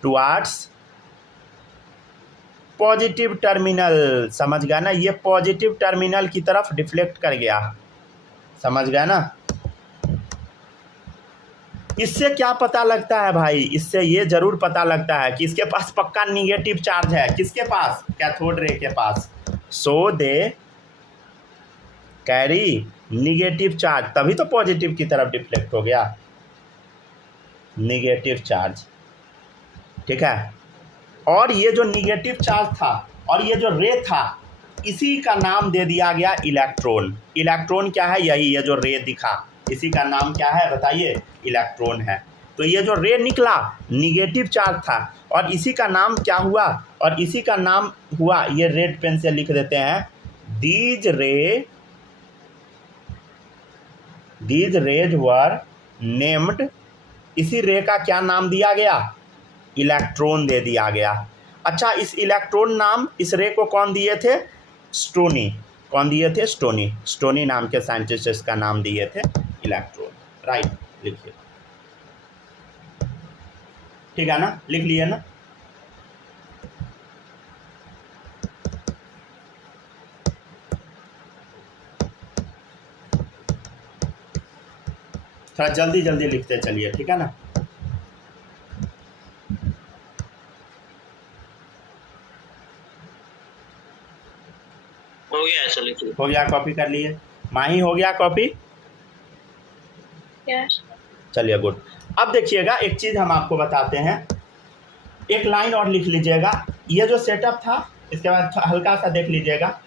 टुवार्ड्स पॉजिटिव टर्मिनल, समझ गया ना, ये पॉजिटिव टर्मिनल की तरफ डिफ्लेक्ट कर गया, समझ गया ना। इससे क्या पता लगता है भाई, इससे ये जरूर पता लगता है कि इसके पास पक्का निगेटिव चार्ज है, किसके पास, कैथोड रे के पास। सो दे कैरी निगेटिव चार्ज, तभी तो पॉजिटिव की तरफ डिफ्लेक्ट हो गया, निगेटिव चार्ज। ठीक है, और ये जो निगेटिव चार्ज था और ये जो रे था, इसी का नाम दे दिया गया इलेक्ट्रॉन। इलेक्ट्रॉन क्या है? यही ये जो रे दिखा, इसी का नाम क्या है बताइए? इलेक्ट्रॉन है। तो ये जो रे निकला निगेटिव चार्ज था और इसी का नाम क्या हुआ? और इसी का नाम हुआ, ये रेड पेन से लिख देते हैं, दीज रेज वर नेम्ड। इसी रे का क्या नाम दिया गया? इलेक्ट्रॉन दे दिया गया। अच्छा, इस इलेक्ट्रॉन नाम इस रे को कौन दिए थे? स्टोनी। कौन दिए थे? स्टोनी नाम के साइंटिस्ट इसका नाम दिए थे इलेक्ट्रॉन। राइट, लिखिए। ठीक है ना, लिख लिए ना? थोड़ा जल्दी जल्दी लिखते चलिए, ठीक है ना? हो गया ऐसा लिख लो। हो गया, कॉपी कर लिए? माही हो गया कॉपी? यस। चलिए गुड। अब देखिएगा एक चीज़ हम आपको बताते हैं, एक लाइन और लिख लीजिएगा। ये जो सेटअप था इसके बाद हल्का सा देख लीजिएगा,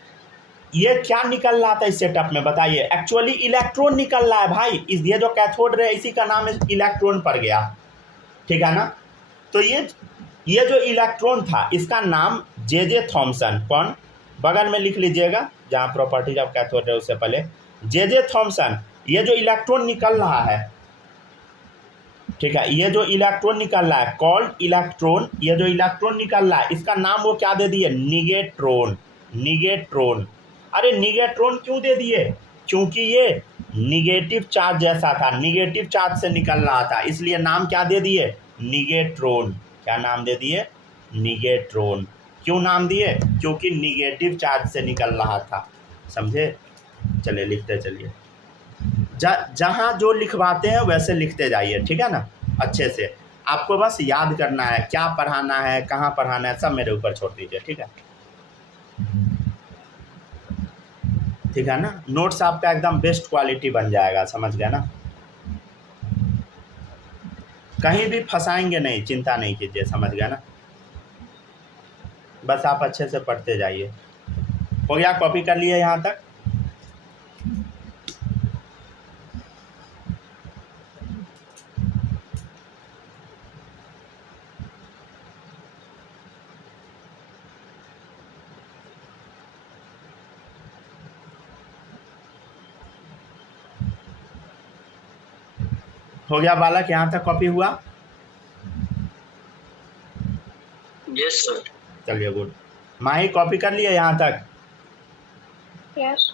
ये क्या निकल रहा था इस सेटअप में बताइए? एक्चुअली इलेक्ट्रॉन निकल रहा है भाई। ये जो कैथोड रे इसी का नाम इलेक्ट्रॉन पड़ गया, ठीक है ना? तो ये जो इलेक्ट्रॉन था इसका नाम जे थॉमसन, कौन? बगल में लिख लीजिएगा जहाँ प्रॉपर्टीज ऑफ कैथोड रे उससे पहले, जे थॉमसन। ये जो इलेक्ट्रॉन निकल रहा है, ठीक है, ये जो इलेक्ट्रॉन निकल रहा है कॉल्ड इलेक्ट्रॉन, ये जो इलेक्ट्रॉन निकल रहा है इसका नाम वो क्या दे दिए? निगेट्रॉन। निगेट्रॉन। अरे निगेट्रॉन क्यों दे दिए? क्योंकि ये निगेटिव चार्ज जैसा था, निगेटिव चार्ज से निकल रहा था, इसलिए नाम क्या दे दिए? निगेट्रॉन। क्या नाम दे दिए? निगेट्रॉन। क्यों नाम दिए? क्योंकि निगेटिव चार्ज से निकल रहा था, समझे? चलिए लिखते चलिए, जहाँ जो लिखवाते हैं वैसे लिखते जाइए, ठीक है ना? अच्छे से आपको बस याद करना है, क्या पढ़ाना है, कहाँ पढ़ाना है, सब मेरे ऊपर छोड़ दीजिए, ठीक है? ठीक है ना? नोट्स आपका एकदम बेस्ट क्वालिटी बन जाएगा, समझ गए ना? कहीं भी फंसाएंगे नहीं, चिंता नहीं कीजिए, समझ गए ना? बस आप अच्छे से पढ़ते जाइए। हो गया? कॉपी कर लिए यहाँ तक? हो गया बालक? यहाँ तक कॉपी हुआ? Yes sir. चलिए गुड। माही कॉपी कर लिए यहाँ तक? यस।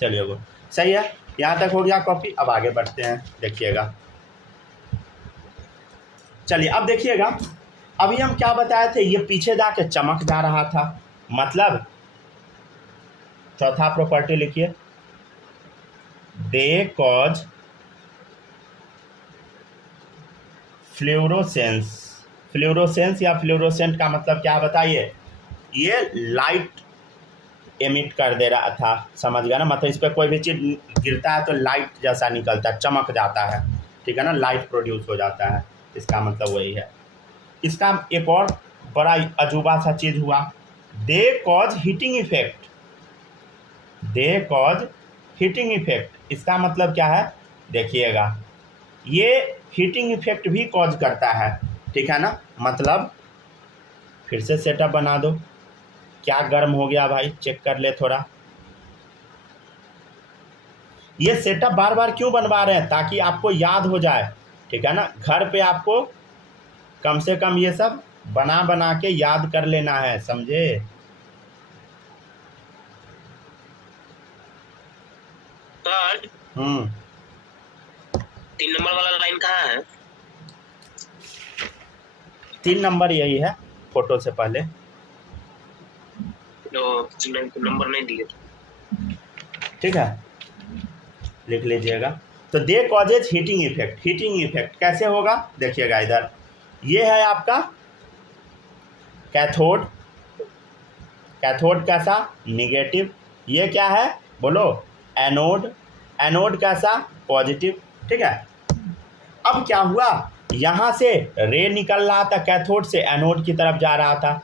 चलिए गुड, सही है, यहाँ तक हो गया कॉपी। अब आगे बढ़ते हैं, देखिएगा। चलिए अब देखिएगा, अभी हम क्या बताए थे? ये पीछे जाके चमक जा रहा था, मतलब चौथा प्रॉपर्टी लिखिए, दे कॉज फ्लोरोसेंस। फ्लोरोसेंस या फ्लोरोसेंट का मतलब क्या बताइए? ये लाइट एमिट कर दे रहा था, समझ गया ना? मतलब इस पर कोई भी चीज़ गिरता है तो लाइट जैसा निकलता है, चमक जाता है, ठीक है ना? लाइट प्रोड्यूस हो जाता है, इसका मतलब वही है। इसका एक और बड़ा अजूबा सा चीज़ हुआ, they cause heating effect. They cause heating effect, इसका मतलब क्या है? देखिएगा, ये हीटिंग इफेक्ट भी कॉज करता है, ठीक है ना? मतलब फिर से सेटअप बना दो, क्या गर्म हो गया भाई, चेक कर ले थोड़ा। ये सेटअप बार बार क्यों बनवा रहे हैं? ताकि आपको याद हो जाए, ठीक है ना? घर पे आपको कम से कम ये सब बना बना के याद कर लेना है, समझे? सर 3 नंबर वाला लाइन कहाँ है? 3 नंबर यही है, फोटो से पहले। नंबर नहीं दिए, ठीक है, लिख लीजिएगा। तो they causes heating effect. Heating effect कैसे होगा? देखिएगा इधर, ये है आपका कैथोड। कैथोड कैसा? निगेटिव। ये क्या है बोलो? एनोड, एनोड कैसा, पॉजिटिव, ठीक है। अब क्या हुआ, यहाँ से रे निकल रहा था कैथोड से, एनोड की तरफ जा रहा था,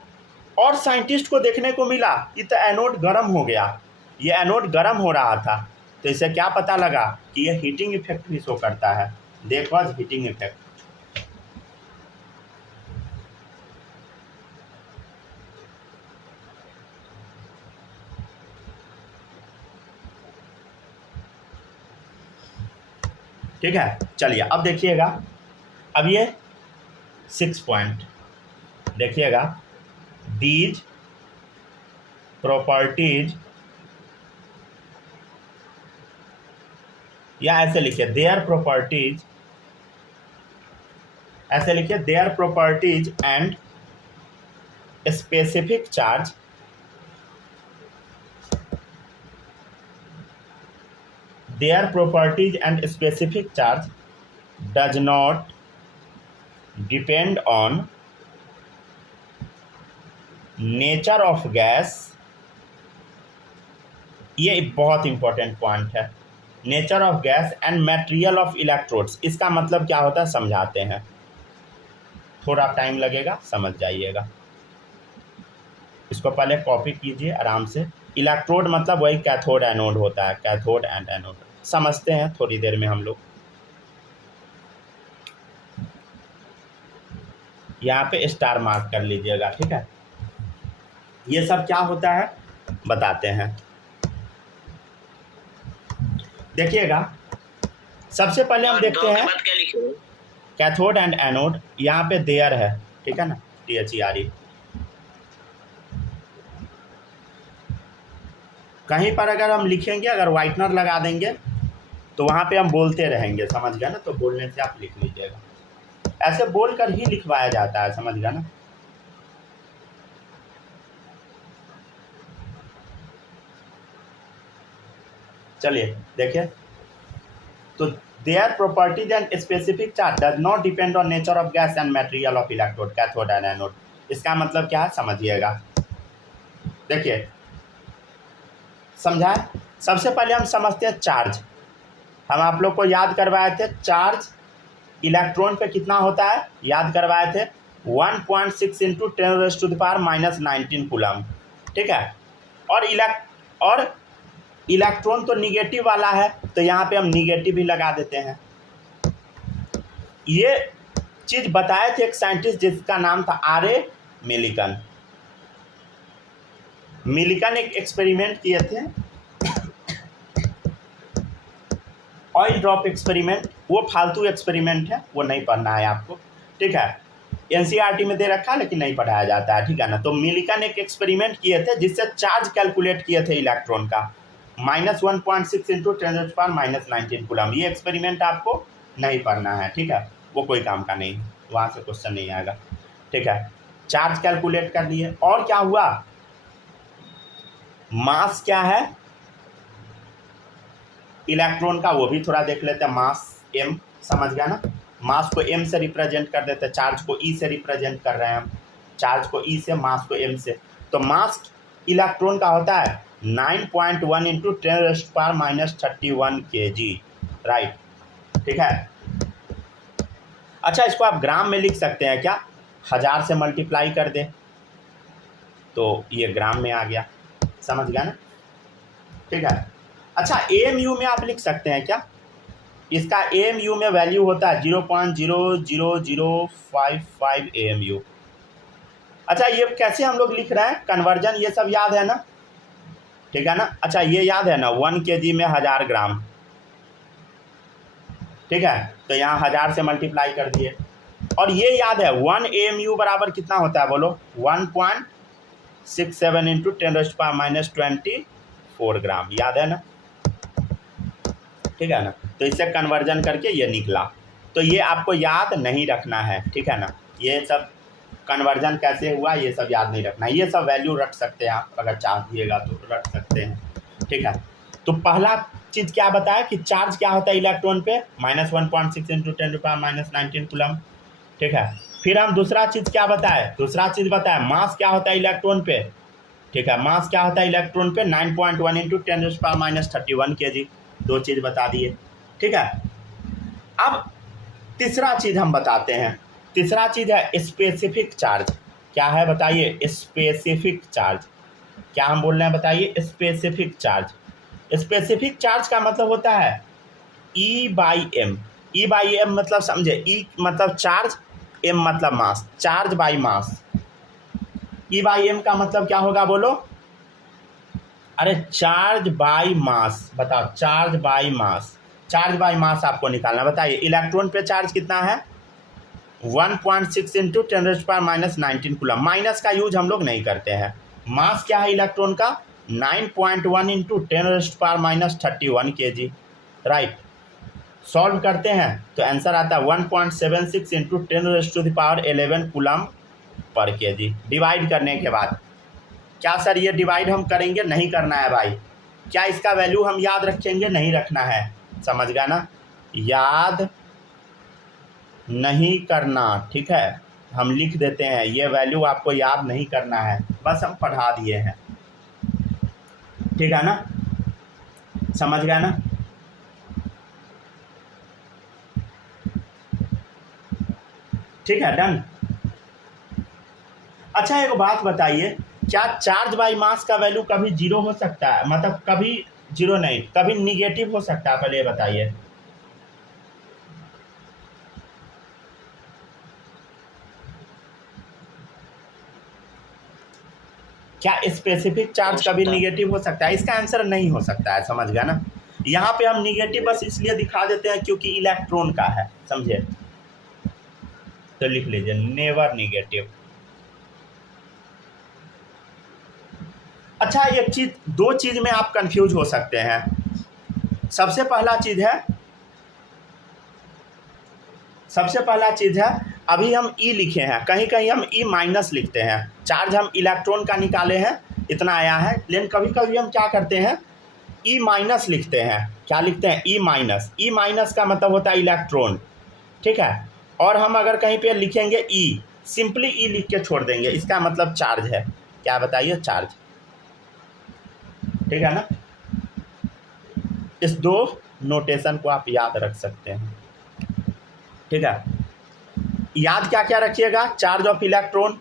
और साइंटिस्ट को देखने को मिला कि तो एनोड गर्म हो गया, ये एनोड गर्म हो रहा था। तो इससे क्या पता लगा कि ये हीटिंग इफेक्ट भी शो करता है, दे कॉज हीटिंग इफेक्ट। ठीक है, चलिए अब देखिएगा, अब ये 6 पॉइंट देखिएगा, दीज प्रॉपर्टीज, या ऐसे लिखिए देयर प्रॉपर्टीज, ऐसे लिखिए there properties and specific charge, their properties and specific charge does not depend on nature of gas। ये बहुत इंपॉर्टेंट पॉइंट है, nature of gas and material of electrodes. इसका मतलब क्या होता है समझाते हैं, थोड़ा टाइम लगेगा, समझ जाइएगा। इसको पहले कॉपी कीजिए आराम से। इलेक्ट्रोड मतलब वही कैथोड एनोड होता है, कैथोड एंड एनोड समझते हैं थोड़ी देर में हम लोग। यहाँ पे स्टार मार्क कर लीजिएगा, ठीक है। ये सब क्या होता है बताते हैं, देखिएगा। सबसे पहले हम देखते हैं कैथोड एंड एनोड, यहाँ पे देयर है, ठीक है ना, THERE। कहीं पर अगर हम लिखेंगे, अगर वाइटनर लगा देंगे तो वहाँ पे हम बोलते रहेंगे, समझ गया ना, तो बोलने से आप लिख लीजिएगा, ऐसे बोल कर ही लिखवाया जाता है, समझ गया ना। चलिए देखिए, तो their properties and specific charge does not depend on nature of gas and material of electrode, cathode and anode. इसका मतलब क्या है समझिएगा, देखिए समझाए। सबसे पहले हम समझते हैं चार्ज। हम आप लोग को याद करवाए थे चार्ज इलेक्ट्रॉन पे कितना होता है, याद करवाए थे 1.6 × 10⁻⁻19 कूलम, ठीक है। और इलेक्ट्रॉन तो निगेटिव वाला है, तो यहाँ पे हम निगेटिव भी लगा देते हैं। ये चीज़ बताए थे एक साइंटिस्ट जिसका नाम था RA मिलिकन। मिलिकन एक एक्सपेरिमेंट किए थे, ऑयल ड्रॉप एक्सपेरिमेंट। वो फालतू एक्सपेरिमेंट है, वो नहीं पढ़ना है आपको, ठीक है। NCERT में दे रखा है लेकिन नहीं पढ़ाया जाता है, ठीक है ना। तो मिलिकन एक एक्सपेरिमेंट किए थे जिससे चार्ज कैलकुलेट किए थे इलेक्ट्रॉन का, -1.6 × 10⁻⁻19 कूलम। ये एक्सपेरिमेंट आपको नहीं पढ़ना है, ठीक है, वो कोई काम का नहीं, वहाँ से क्वेश्चन नहीं आएगा, ठीक है। चार्ज कैलकुलेट कर लिए, और क्या हुआ, मास क्या है इलेक्ट्रॉन का, वो भी थोड़ा देख लेते हैं। मास m, समझ गया ना, मास को m से रिप्रेजेंट कर देते हैं, चार्ज को E से रिप्रेजेंट कर रहे हैं हम, चार्ज को E से, मास को m से। तो मास इलेक्ट्रॉन का होता है 9.1 × 10⁻31 kg, राइट, ठीक है। अच्छा, इसको आप ग्राम में लिख सकते हैं क्या, 1000 से मल्टीप्लाई कर दें तो ये ग्राम में आ गया, समझ गया ना, ठीक है। अच्छा, AMU में आप लिख सकते हैं क्या, इसका AMU में वैल्यू होता है 0.00055 AMU। अच्छा, ये कैसे हम लोग लिख रहे हैं, कन्वर्जन ये सब याद है ना, ठीक है ना। अच्छा, ये याद है ना 1 kg में 1000 ग्राम, ठीक है। तो यहाँ 1000 से मल्टीप्लाई कर दिए, और ये याद है 1 AMU बराबर कितना होता है बोलो, 1.67 × 10⁻24 ग्राम, याद है ना, ठीक है ना। तो इससे कन्वर्जन करके ये निकला, तो ये आपको याद नहीं रखना है, ठीक है ना। ये सब कन्वर्जन कैसे हुआ ये सब याद नहीं रखना है, ये सब वैल्यू रख सकते हैं आप, अगर चाहिएगा तो रख सकते हैं, ठीक है। तो पहला चीज़ क्या बताया कि चार्ज क्या होता है इलेक्ट्रॉन पे, -1.6 × 10⁻⁻19 कूलम, ठीक है। फिर हम दूसरा चीज़ क्या बताए, दूसरा चीज़ बताया मास क्या होता है इलेक्ट्रॉन पे, ठीक है। मास क्या होता है इलेक्ट्रॉन पे 9.1 इंटू 10⁻31 kg। दो चीज़ बता दिए, ठीक है। अब तीसरा चीज़ हम बताते हैं। तीसरा चीज़ है स्पेसिफिक चार्ज। क्या है बताइए? Specific charge. क्या हम बोल रहे हैं बताइए? Specific charge. स्पेसिफिक चार्ज का मतलब होता है E/m। E/m मतलब समझे? E मतलब चार्ज, m मतलब मास। Charge by mass. E/m का मतलब क्या होगा बोलो? अरे चार्ज बाई मास। बताओ, charge by mass. Charge by mass आपको निकालना। बताइए इलेक्ट्रॉन पे चार्ज कितना है? 1.6 इंटू 10⁻19 कूलम। माइनस का यूज हम लोग नहीं करते हैं। मास क्या है इलेक्ट्रॉन का? 9.1 इंटू 10⁻31 kg। राइट। सॉल्व करते हैं तो आंसर आता है 1.76 into 10⁻11 coulomb per kg। Divide करने के बाद क्या सर ये डिवाइड हम करेंगे? नहीं करना है भाई। क्या इसका वैल्यू हम याद रखेंगे? नहीं रखना है। समझ गया ना? याद नहीं करना, ठीक है। हम लिख देते हैं, ये वैल्यू आपको याद नहीं करना है, बस हम पढ़ा दिए हैं, ठीक है ना? समझ गया ना? ठीक है, डन। अच्छा एक बात बताइए, क्या चार्ज बाई मास का वैल्यू कभी जीरो हो सकता है? मतलब कभी जीरो नहीं, कभी निगेटिव हो सकता है? पहले ये बताइए। क्या स्पेसिफिक चार्ज कभी निगेटिव हो सकता है? इसका आंसर नहीं हो सकता है। समझ गया ना? यहाँ पे हम निगेटिव बस इसलिए दिखा देते हैं क्योंकि इलेक्ट्रॉन का है, समझे? तो लिख लीजिए नेवर निगेटिव। अच्छा एक चीज, दो चीज में आप कंफ्यूज हो सकते हैं। सबसे पहला चीज है अभी हम ई लिखे हैं, कहीं कहीं हम ई माइनस लिखते हैं। चार्ज हम इलेक्ट्रॉन का निकाले हैं, इतना आया है, लेकिन कभी कभी हम क्या करते हैं? ई माइनस लिखते हैं। क्या लिखते हैं? E minus. ई माइनस का मतलब होता है इलेक्ट्रॉन, ठीक है। और हम अगर कहीं पे लिखेंगे ई, सिंपली ई लिख के छोड़ देंगे, इसका मतलब चार्ज है। क्या बताइए? चार्ज, ठीक है ना? इस दो नोटेशन को आप याद रख सकते हैं, ठीक है। याद क्या क्या रखिएगा? Charge of electron,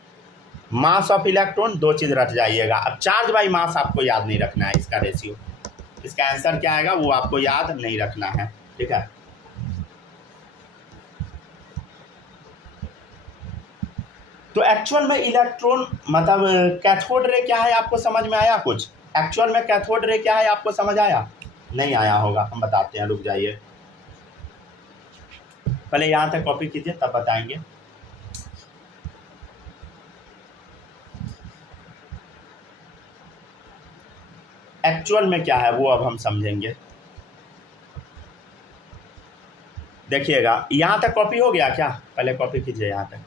mass of electron, दो चीज रख जाइएगा। अब चार्ज बाई मास आपको याद नहीं रखना है, इसका रेशियो, इसका आंसर क्या आएगा वो आपको याद नहीं रखना है, ठीक है। तो एक्चुअल में इलेक्ट्रॉन मतलब कैथोड रे क्या है आपको समझ में आया? कुछ एक्चुअल में कैथोड रे क्या है आपको समझ आया? नहीं आया होगा, हम बताते हैं, रुक जाइए, पहले यहाँ तक कॉपी कीजिए तब बताएंगे। एक्चुअल में क्या है वो अब हम समझेंगे। देखिएगा, यहाँ तक कॉपी हो गया क्या? पहले कॉपी कीजिए यहाँ तक।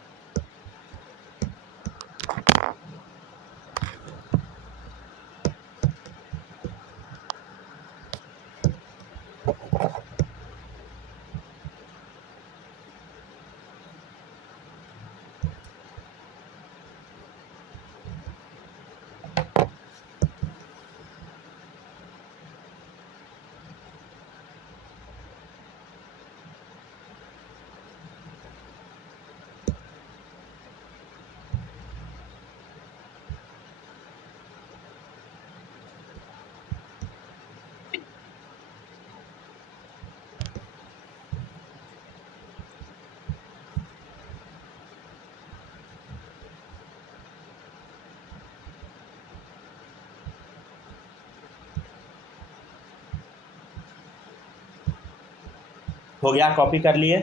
हो गया? कॉपी कर लिए?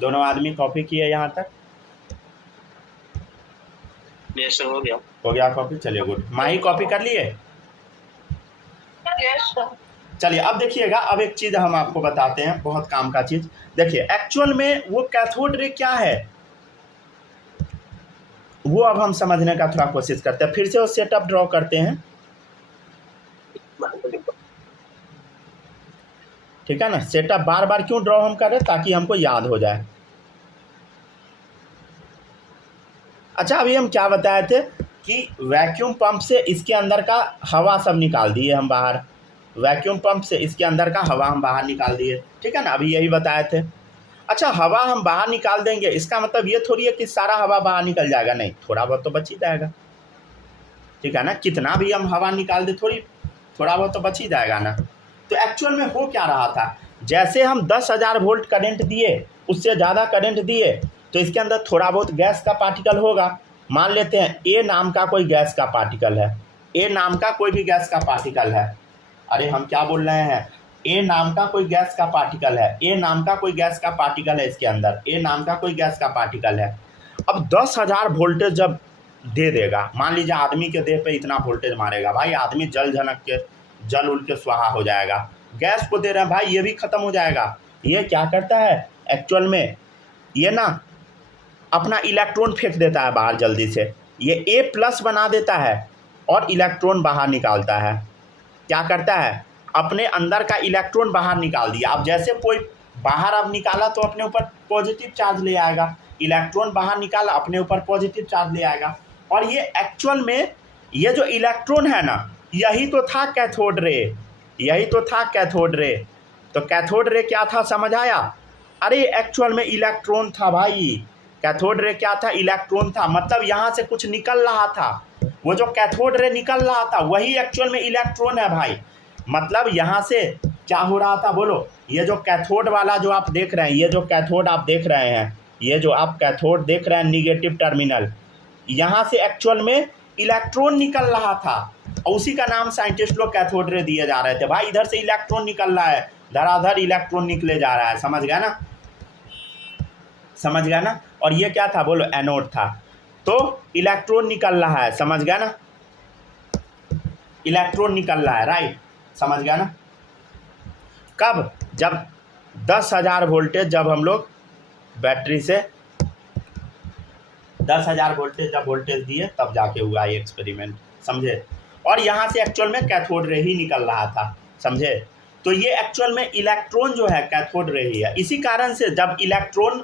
दोनों आदमी कॉपी किए यहाँ तक? यस सर, हो गया। हो गया कॉपी? चलिए गुड। माही कॉपी कर लिए? Yes sir. चलिए अब देखिएगा, अब एक चीज़ हम आपको बताते हैं, बहुत काम का चीज़। देखिए एक्चुअल में वो कैथोड रे क्या है वो अब हम समझने का थोड़ा कोशिश करते हैं। फिर से वो सेटअप ड्रॉ करते हैं, ठीक है ना? सेटअप बार बार क्यों ड्रॉ हम करें? ताकि हमको याद हो जाए। अच्छा अभी हम क्या बताए थे? कि वैक्यूम पंप से इसके अंदर का हवा सब निकाल दिए हम बाहर, वैक्यूम पंप से इसके अंदर का हवा हम बाहर निकाल दिए, ठीक है ना, अभी यही बताए थे। अच्छा, हवा हम बाहर निकाल देंगे, इसका मतलब ये थोड़ी है कि सारा हवा बाहर निकल जाएगा, नहीं, थोड़ा बहुत तो बच ही जाएगा, ठीक है ना, कितना भी हम हवा निकाल दे थोड़ा बहुत तो बच ही जाएगा ना। तो एक्चुअल में हो क्या रहा था, जैसे हम 10,000 वोल्ट करंट दिए, उससे ज़्यादा करंट दिए, तो इसके अंदर थोड़ा बहुत गैस का पार्टिकल होगा। मान लेते हैं ए नाम का कोई गैस का पार्टिकल है, ए नाम का कोई भी गैस का पार्टिकल है, अरे हम क्या बोल रहे हैं, ए नाम का कोई गैस का पार्टिकल है, ए नाम का कोई गैस का पार्टिकल है इसके अंदर, ए नाम का कोई गैस का पार्टिकल है। अब 10,000 वोल्टेज जब दे देगा, मान लीजिए आदमी के देह पे इतना वोल्टेज मारेगा, भाई आदमी जल झनक के जल उल के स्वाहा हो जाएगा। गैस को दे रहे हैं भाई, ये भी ख़त्म हो जाएगा। ये क्या करता है एक्चुअल में, ये ना अपना इलेक्ट्रॉन फेंक देता है बाहर जल्दी से, ये A+ बना देता है और इलेक्ट्रॉन बाहर निकालता है। क्या करता है, अपने अंदर का इलेक्ट्रॉन बाहर निकाल दिया। अब जैसे कोई बाहर अब निकाला तो अपने ऊपर पॉजिटिव चार्ज ले आएगा, इलेक्ट्रॉन बाहर निकाला अपने ऊपर पॉजिटिव चार्ज ले आएगा। और ये एक्चुअल में ये जो इलेक्ट्रॉन है ना, यही तो था कैथोड रे, यही तो था कैथोड रे। तो कैथोड रे क्या था समझ आया, अरे एक्चुअल में इलेक्ट्रॉन था भाई, कैथोड रे क्या था, इलेक्ट्रॉन था। मतलब यहाँ से कुछ निकल रहा था, वो जो कैथोड रे निकल रहा था वही एक्चुअल में इलेक्ट्रॉन है भाई। मतलब यहाँ से क्या हो रहा था बोलो, ये जो कैथोड वाला जो आप देख रहे हैं, ये जो कैथोड आप देख रहे हैं, ये जो आप कैथोड देख रहे हैं निगेटिव टर्मिनल, यहाँ से एक्चुअल में इलेक्ट्रॉन निकल रहा था और उसी का नाम साइंटिस्ट लोग कैथोड रे दिए जा रहे थे। भाई इधर से इलेक्ट्रॉन निकल रहा है, धड़ाधड़ इलेक्ट्रॉन निकले जा रहा है, समझ गया ना, समझ गया ना। और ये क्या था बोलो, एनोड था। तो इलेक्ट्रॉन निकल रहा है, समझ गया ना, इलेक्ट्रॉन निकल रहा है, राइट, समझ गया ना। कब, जब 10,000 वोल्टेज जब हम लोग बैटरी से 10,000 वोल्टेज जब वोल्टेज दिए तब जाके हुआ ये एक्सपेरिमेंट, समझे। और यहाँ से एक्चुअल में कैथोड रे ही निकल रहा था, समझे। तो ये एक्चुअल में इलेक्ट्रॉन जो है कैथोड रे ही है। इसी कारण से जब इलेक्ट्रॉन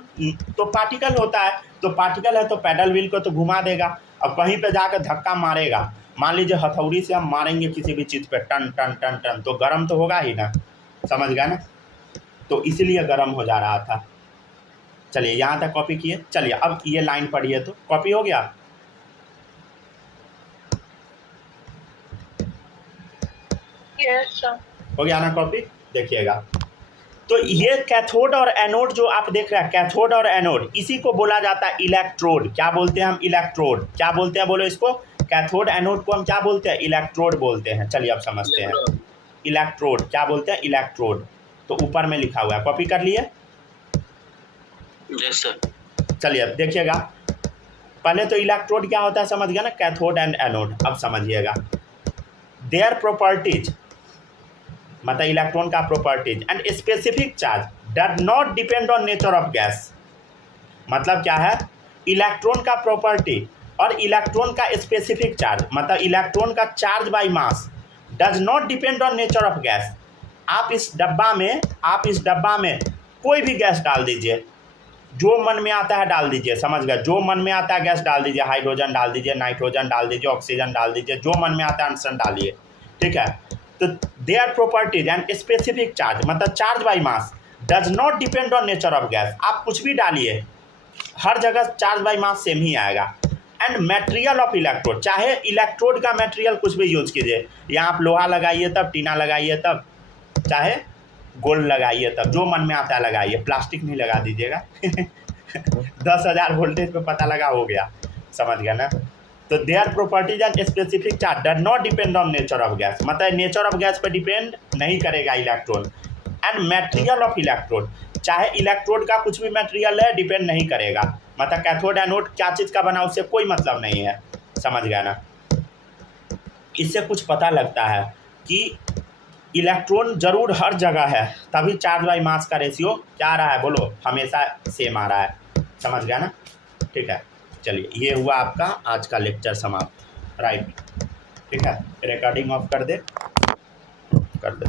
तो पार्टिकल होता है, तो पार्टिकल है तो पैडल व्हील को तो घुमा देगा, अब कहीं पे जाकर धक्का मारेगा। मान लीजिए हथौड़ी से हम मारेंगे किसी भी चीज़ पे टन टन टन टन, तो गर्म तो होगा ही ना, समझ गया ना। तो इसलिए गर्म हो जा रहा था। चलिए यहाँ तक कॉपी किए, चलिए अब ये लाइन पढ़िए, तो कॉपी हो गया। Yes sir. हो गया ना कॉपी, देखिएगा। तो ये कैथोड और एनोड जो आप देख रहे हैं, कैथोड और एनोड, इसी को बोला जाता है इलेक्ट्रोड। क्या बोलते हैं हम, इलेक्ट्रोड। क्या बोलते हैं बोलो इसको, कैथोड एनोड को हम क्या बोलते हैं, इलेक्ट्रोड बोलते हैं। चलिए अब समझते हैं, इलेक्ट्रोड क्या बोलते हैं, इलेक्ट्रोड। तो ऊपर में लिखा हुआ है, कॉपी कर लिए। Yes sir. चलिए अब देखिएगा, पहले तो इलेक्ट्रोड क्या होता है समझ गया ना, कैथोड एंड एनोड। अब समझिएगा, देयर प्रॉपर्टीज, मतलब इलेक्ट्रॉन का properties and specific charge does not depend on nature of gas. मतलब क्या है, इलेक्ट्रॉन का प्रॉपर्टी और इलेक्ट्रॉन का स्पेसिफिक चार्ज, मतलब इलेक्ट्रॉन का charge by mass does not depend on nature of gas. आप इस डब्बा में कोई भी गैस डाल दीजिए, जो मन में आता है डाल दीजिए, समझ गए, जो मन में आता है गैस डाल दीजिए, हाइड्रोजन डाल दीजिए, नाइट्रोजन डाल दीजिए, ऑक्सीजन डाल दीजिए, जो मन में आता है आंसर डालिए, ठीक है। तो their properties and specific charge, मतलब charge by mass does not depend on nature of gas. आप कुछ भी डालिए, हर जगह चार्ज बाय मास सेम ही आएगा। एंड मटेरियल ऑफ इलेक्ट्रोड, चाहे इलेक्ट्रोड का मटेरियल कुछ भी यूज कीजिए, यहाँ आप लोहा लगाइए तब, टीना लगाइए तब, चाहे गोल्ड लगाइए तब, जो मन में आता है लगाइए, प्लास्टिक नहीं लगा दीजिएगा 10,000 वोल्टेज पे पता लगा, हो गया, समझ गया ना। तो their properties and specific charge does not depend on nature of gas, मतलब नेचर ऑफ गैस पे डिपेंड नहीं करेगा electron. And material of electrode, चाहे इलेक्ट्रोड का कुछ भी मटेरियल है डिपेंड नहीं करेगा, मतलब कैथोड एनोड क्या चीज़ का बना उससे कोई मतलब नहीं है, समझ गया ना। इससे कुछ पता लगता है कि इलेक्ट्रॉन जरूर हर जगह है, तभी चार्ज बाई मास का रेशियो क्या आ रहा है बोलो, हमेशा सेम आ रहा है, समझ गया ना। ठीक है, चलिए ये हुआ आपका आज का लेक्चर समाप्त, राइट। ठीक है, रिकॉर्डिंग ऑफ कर दे।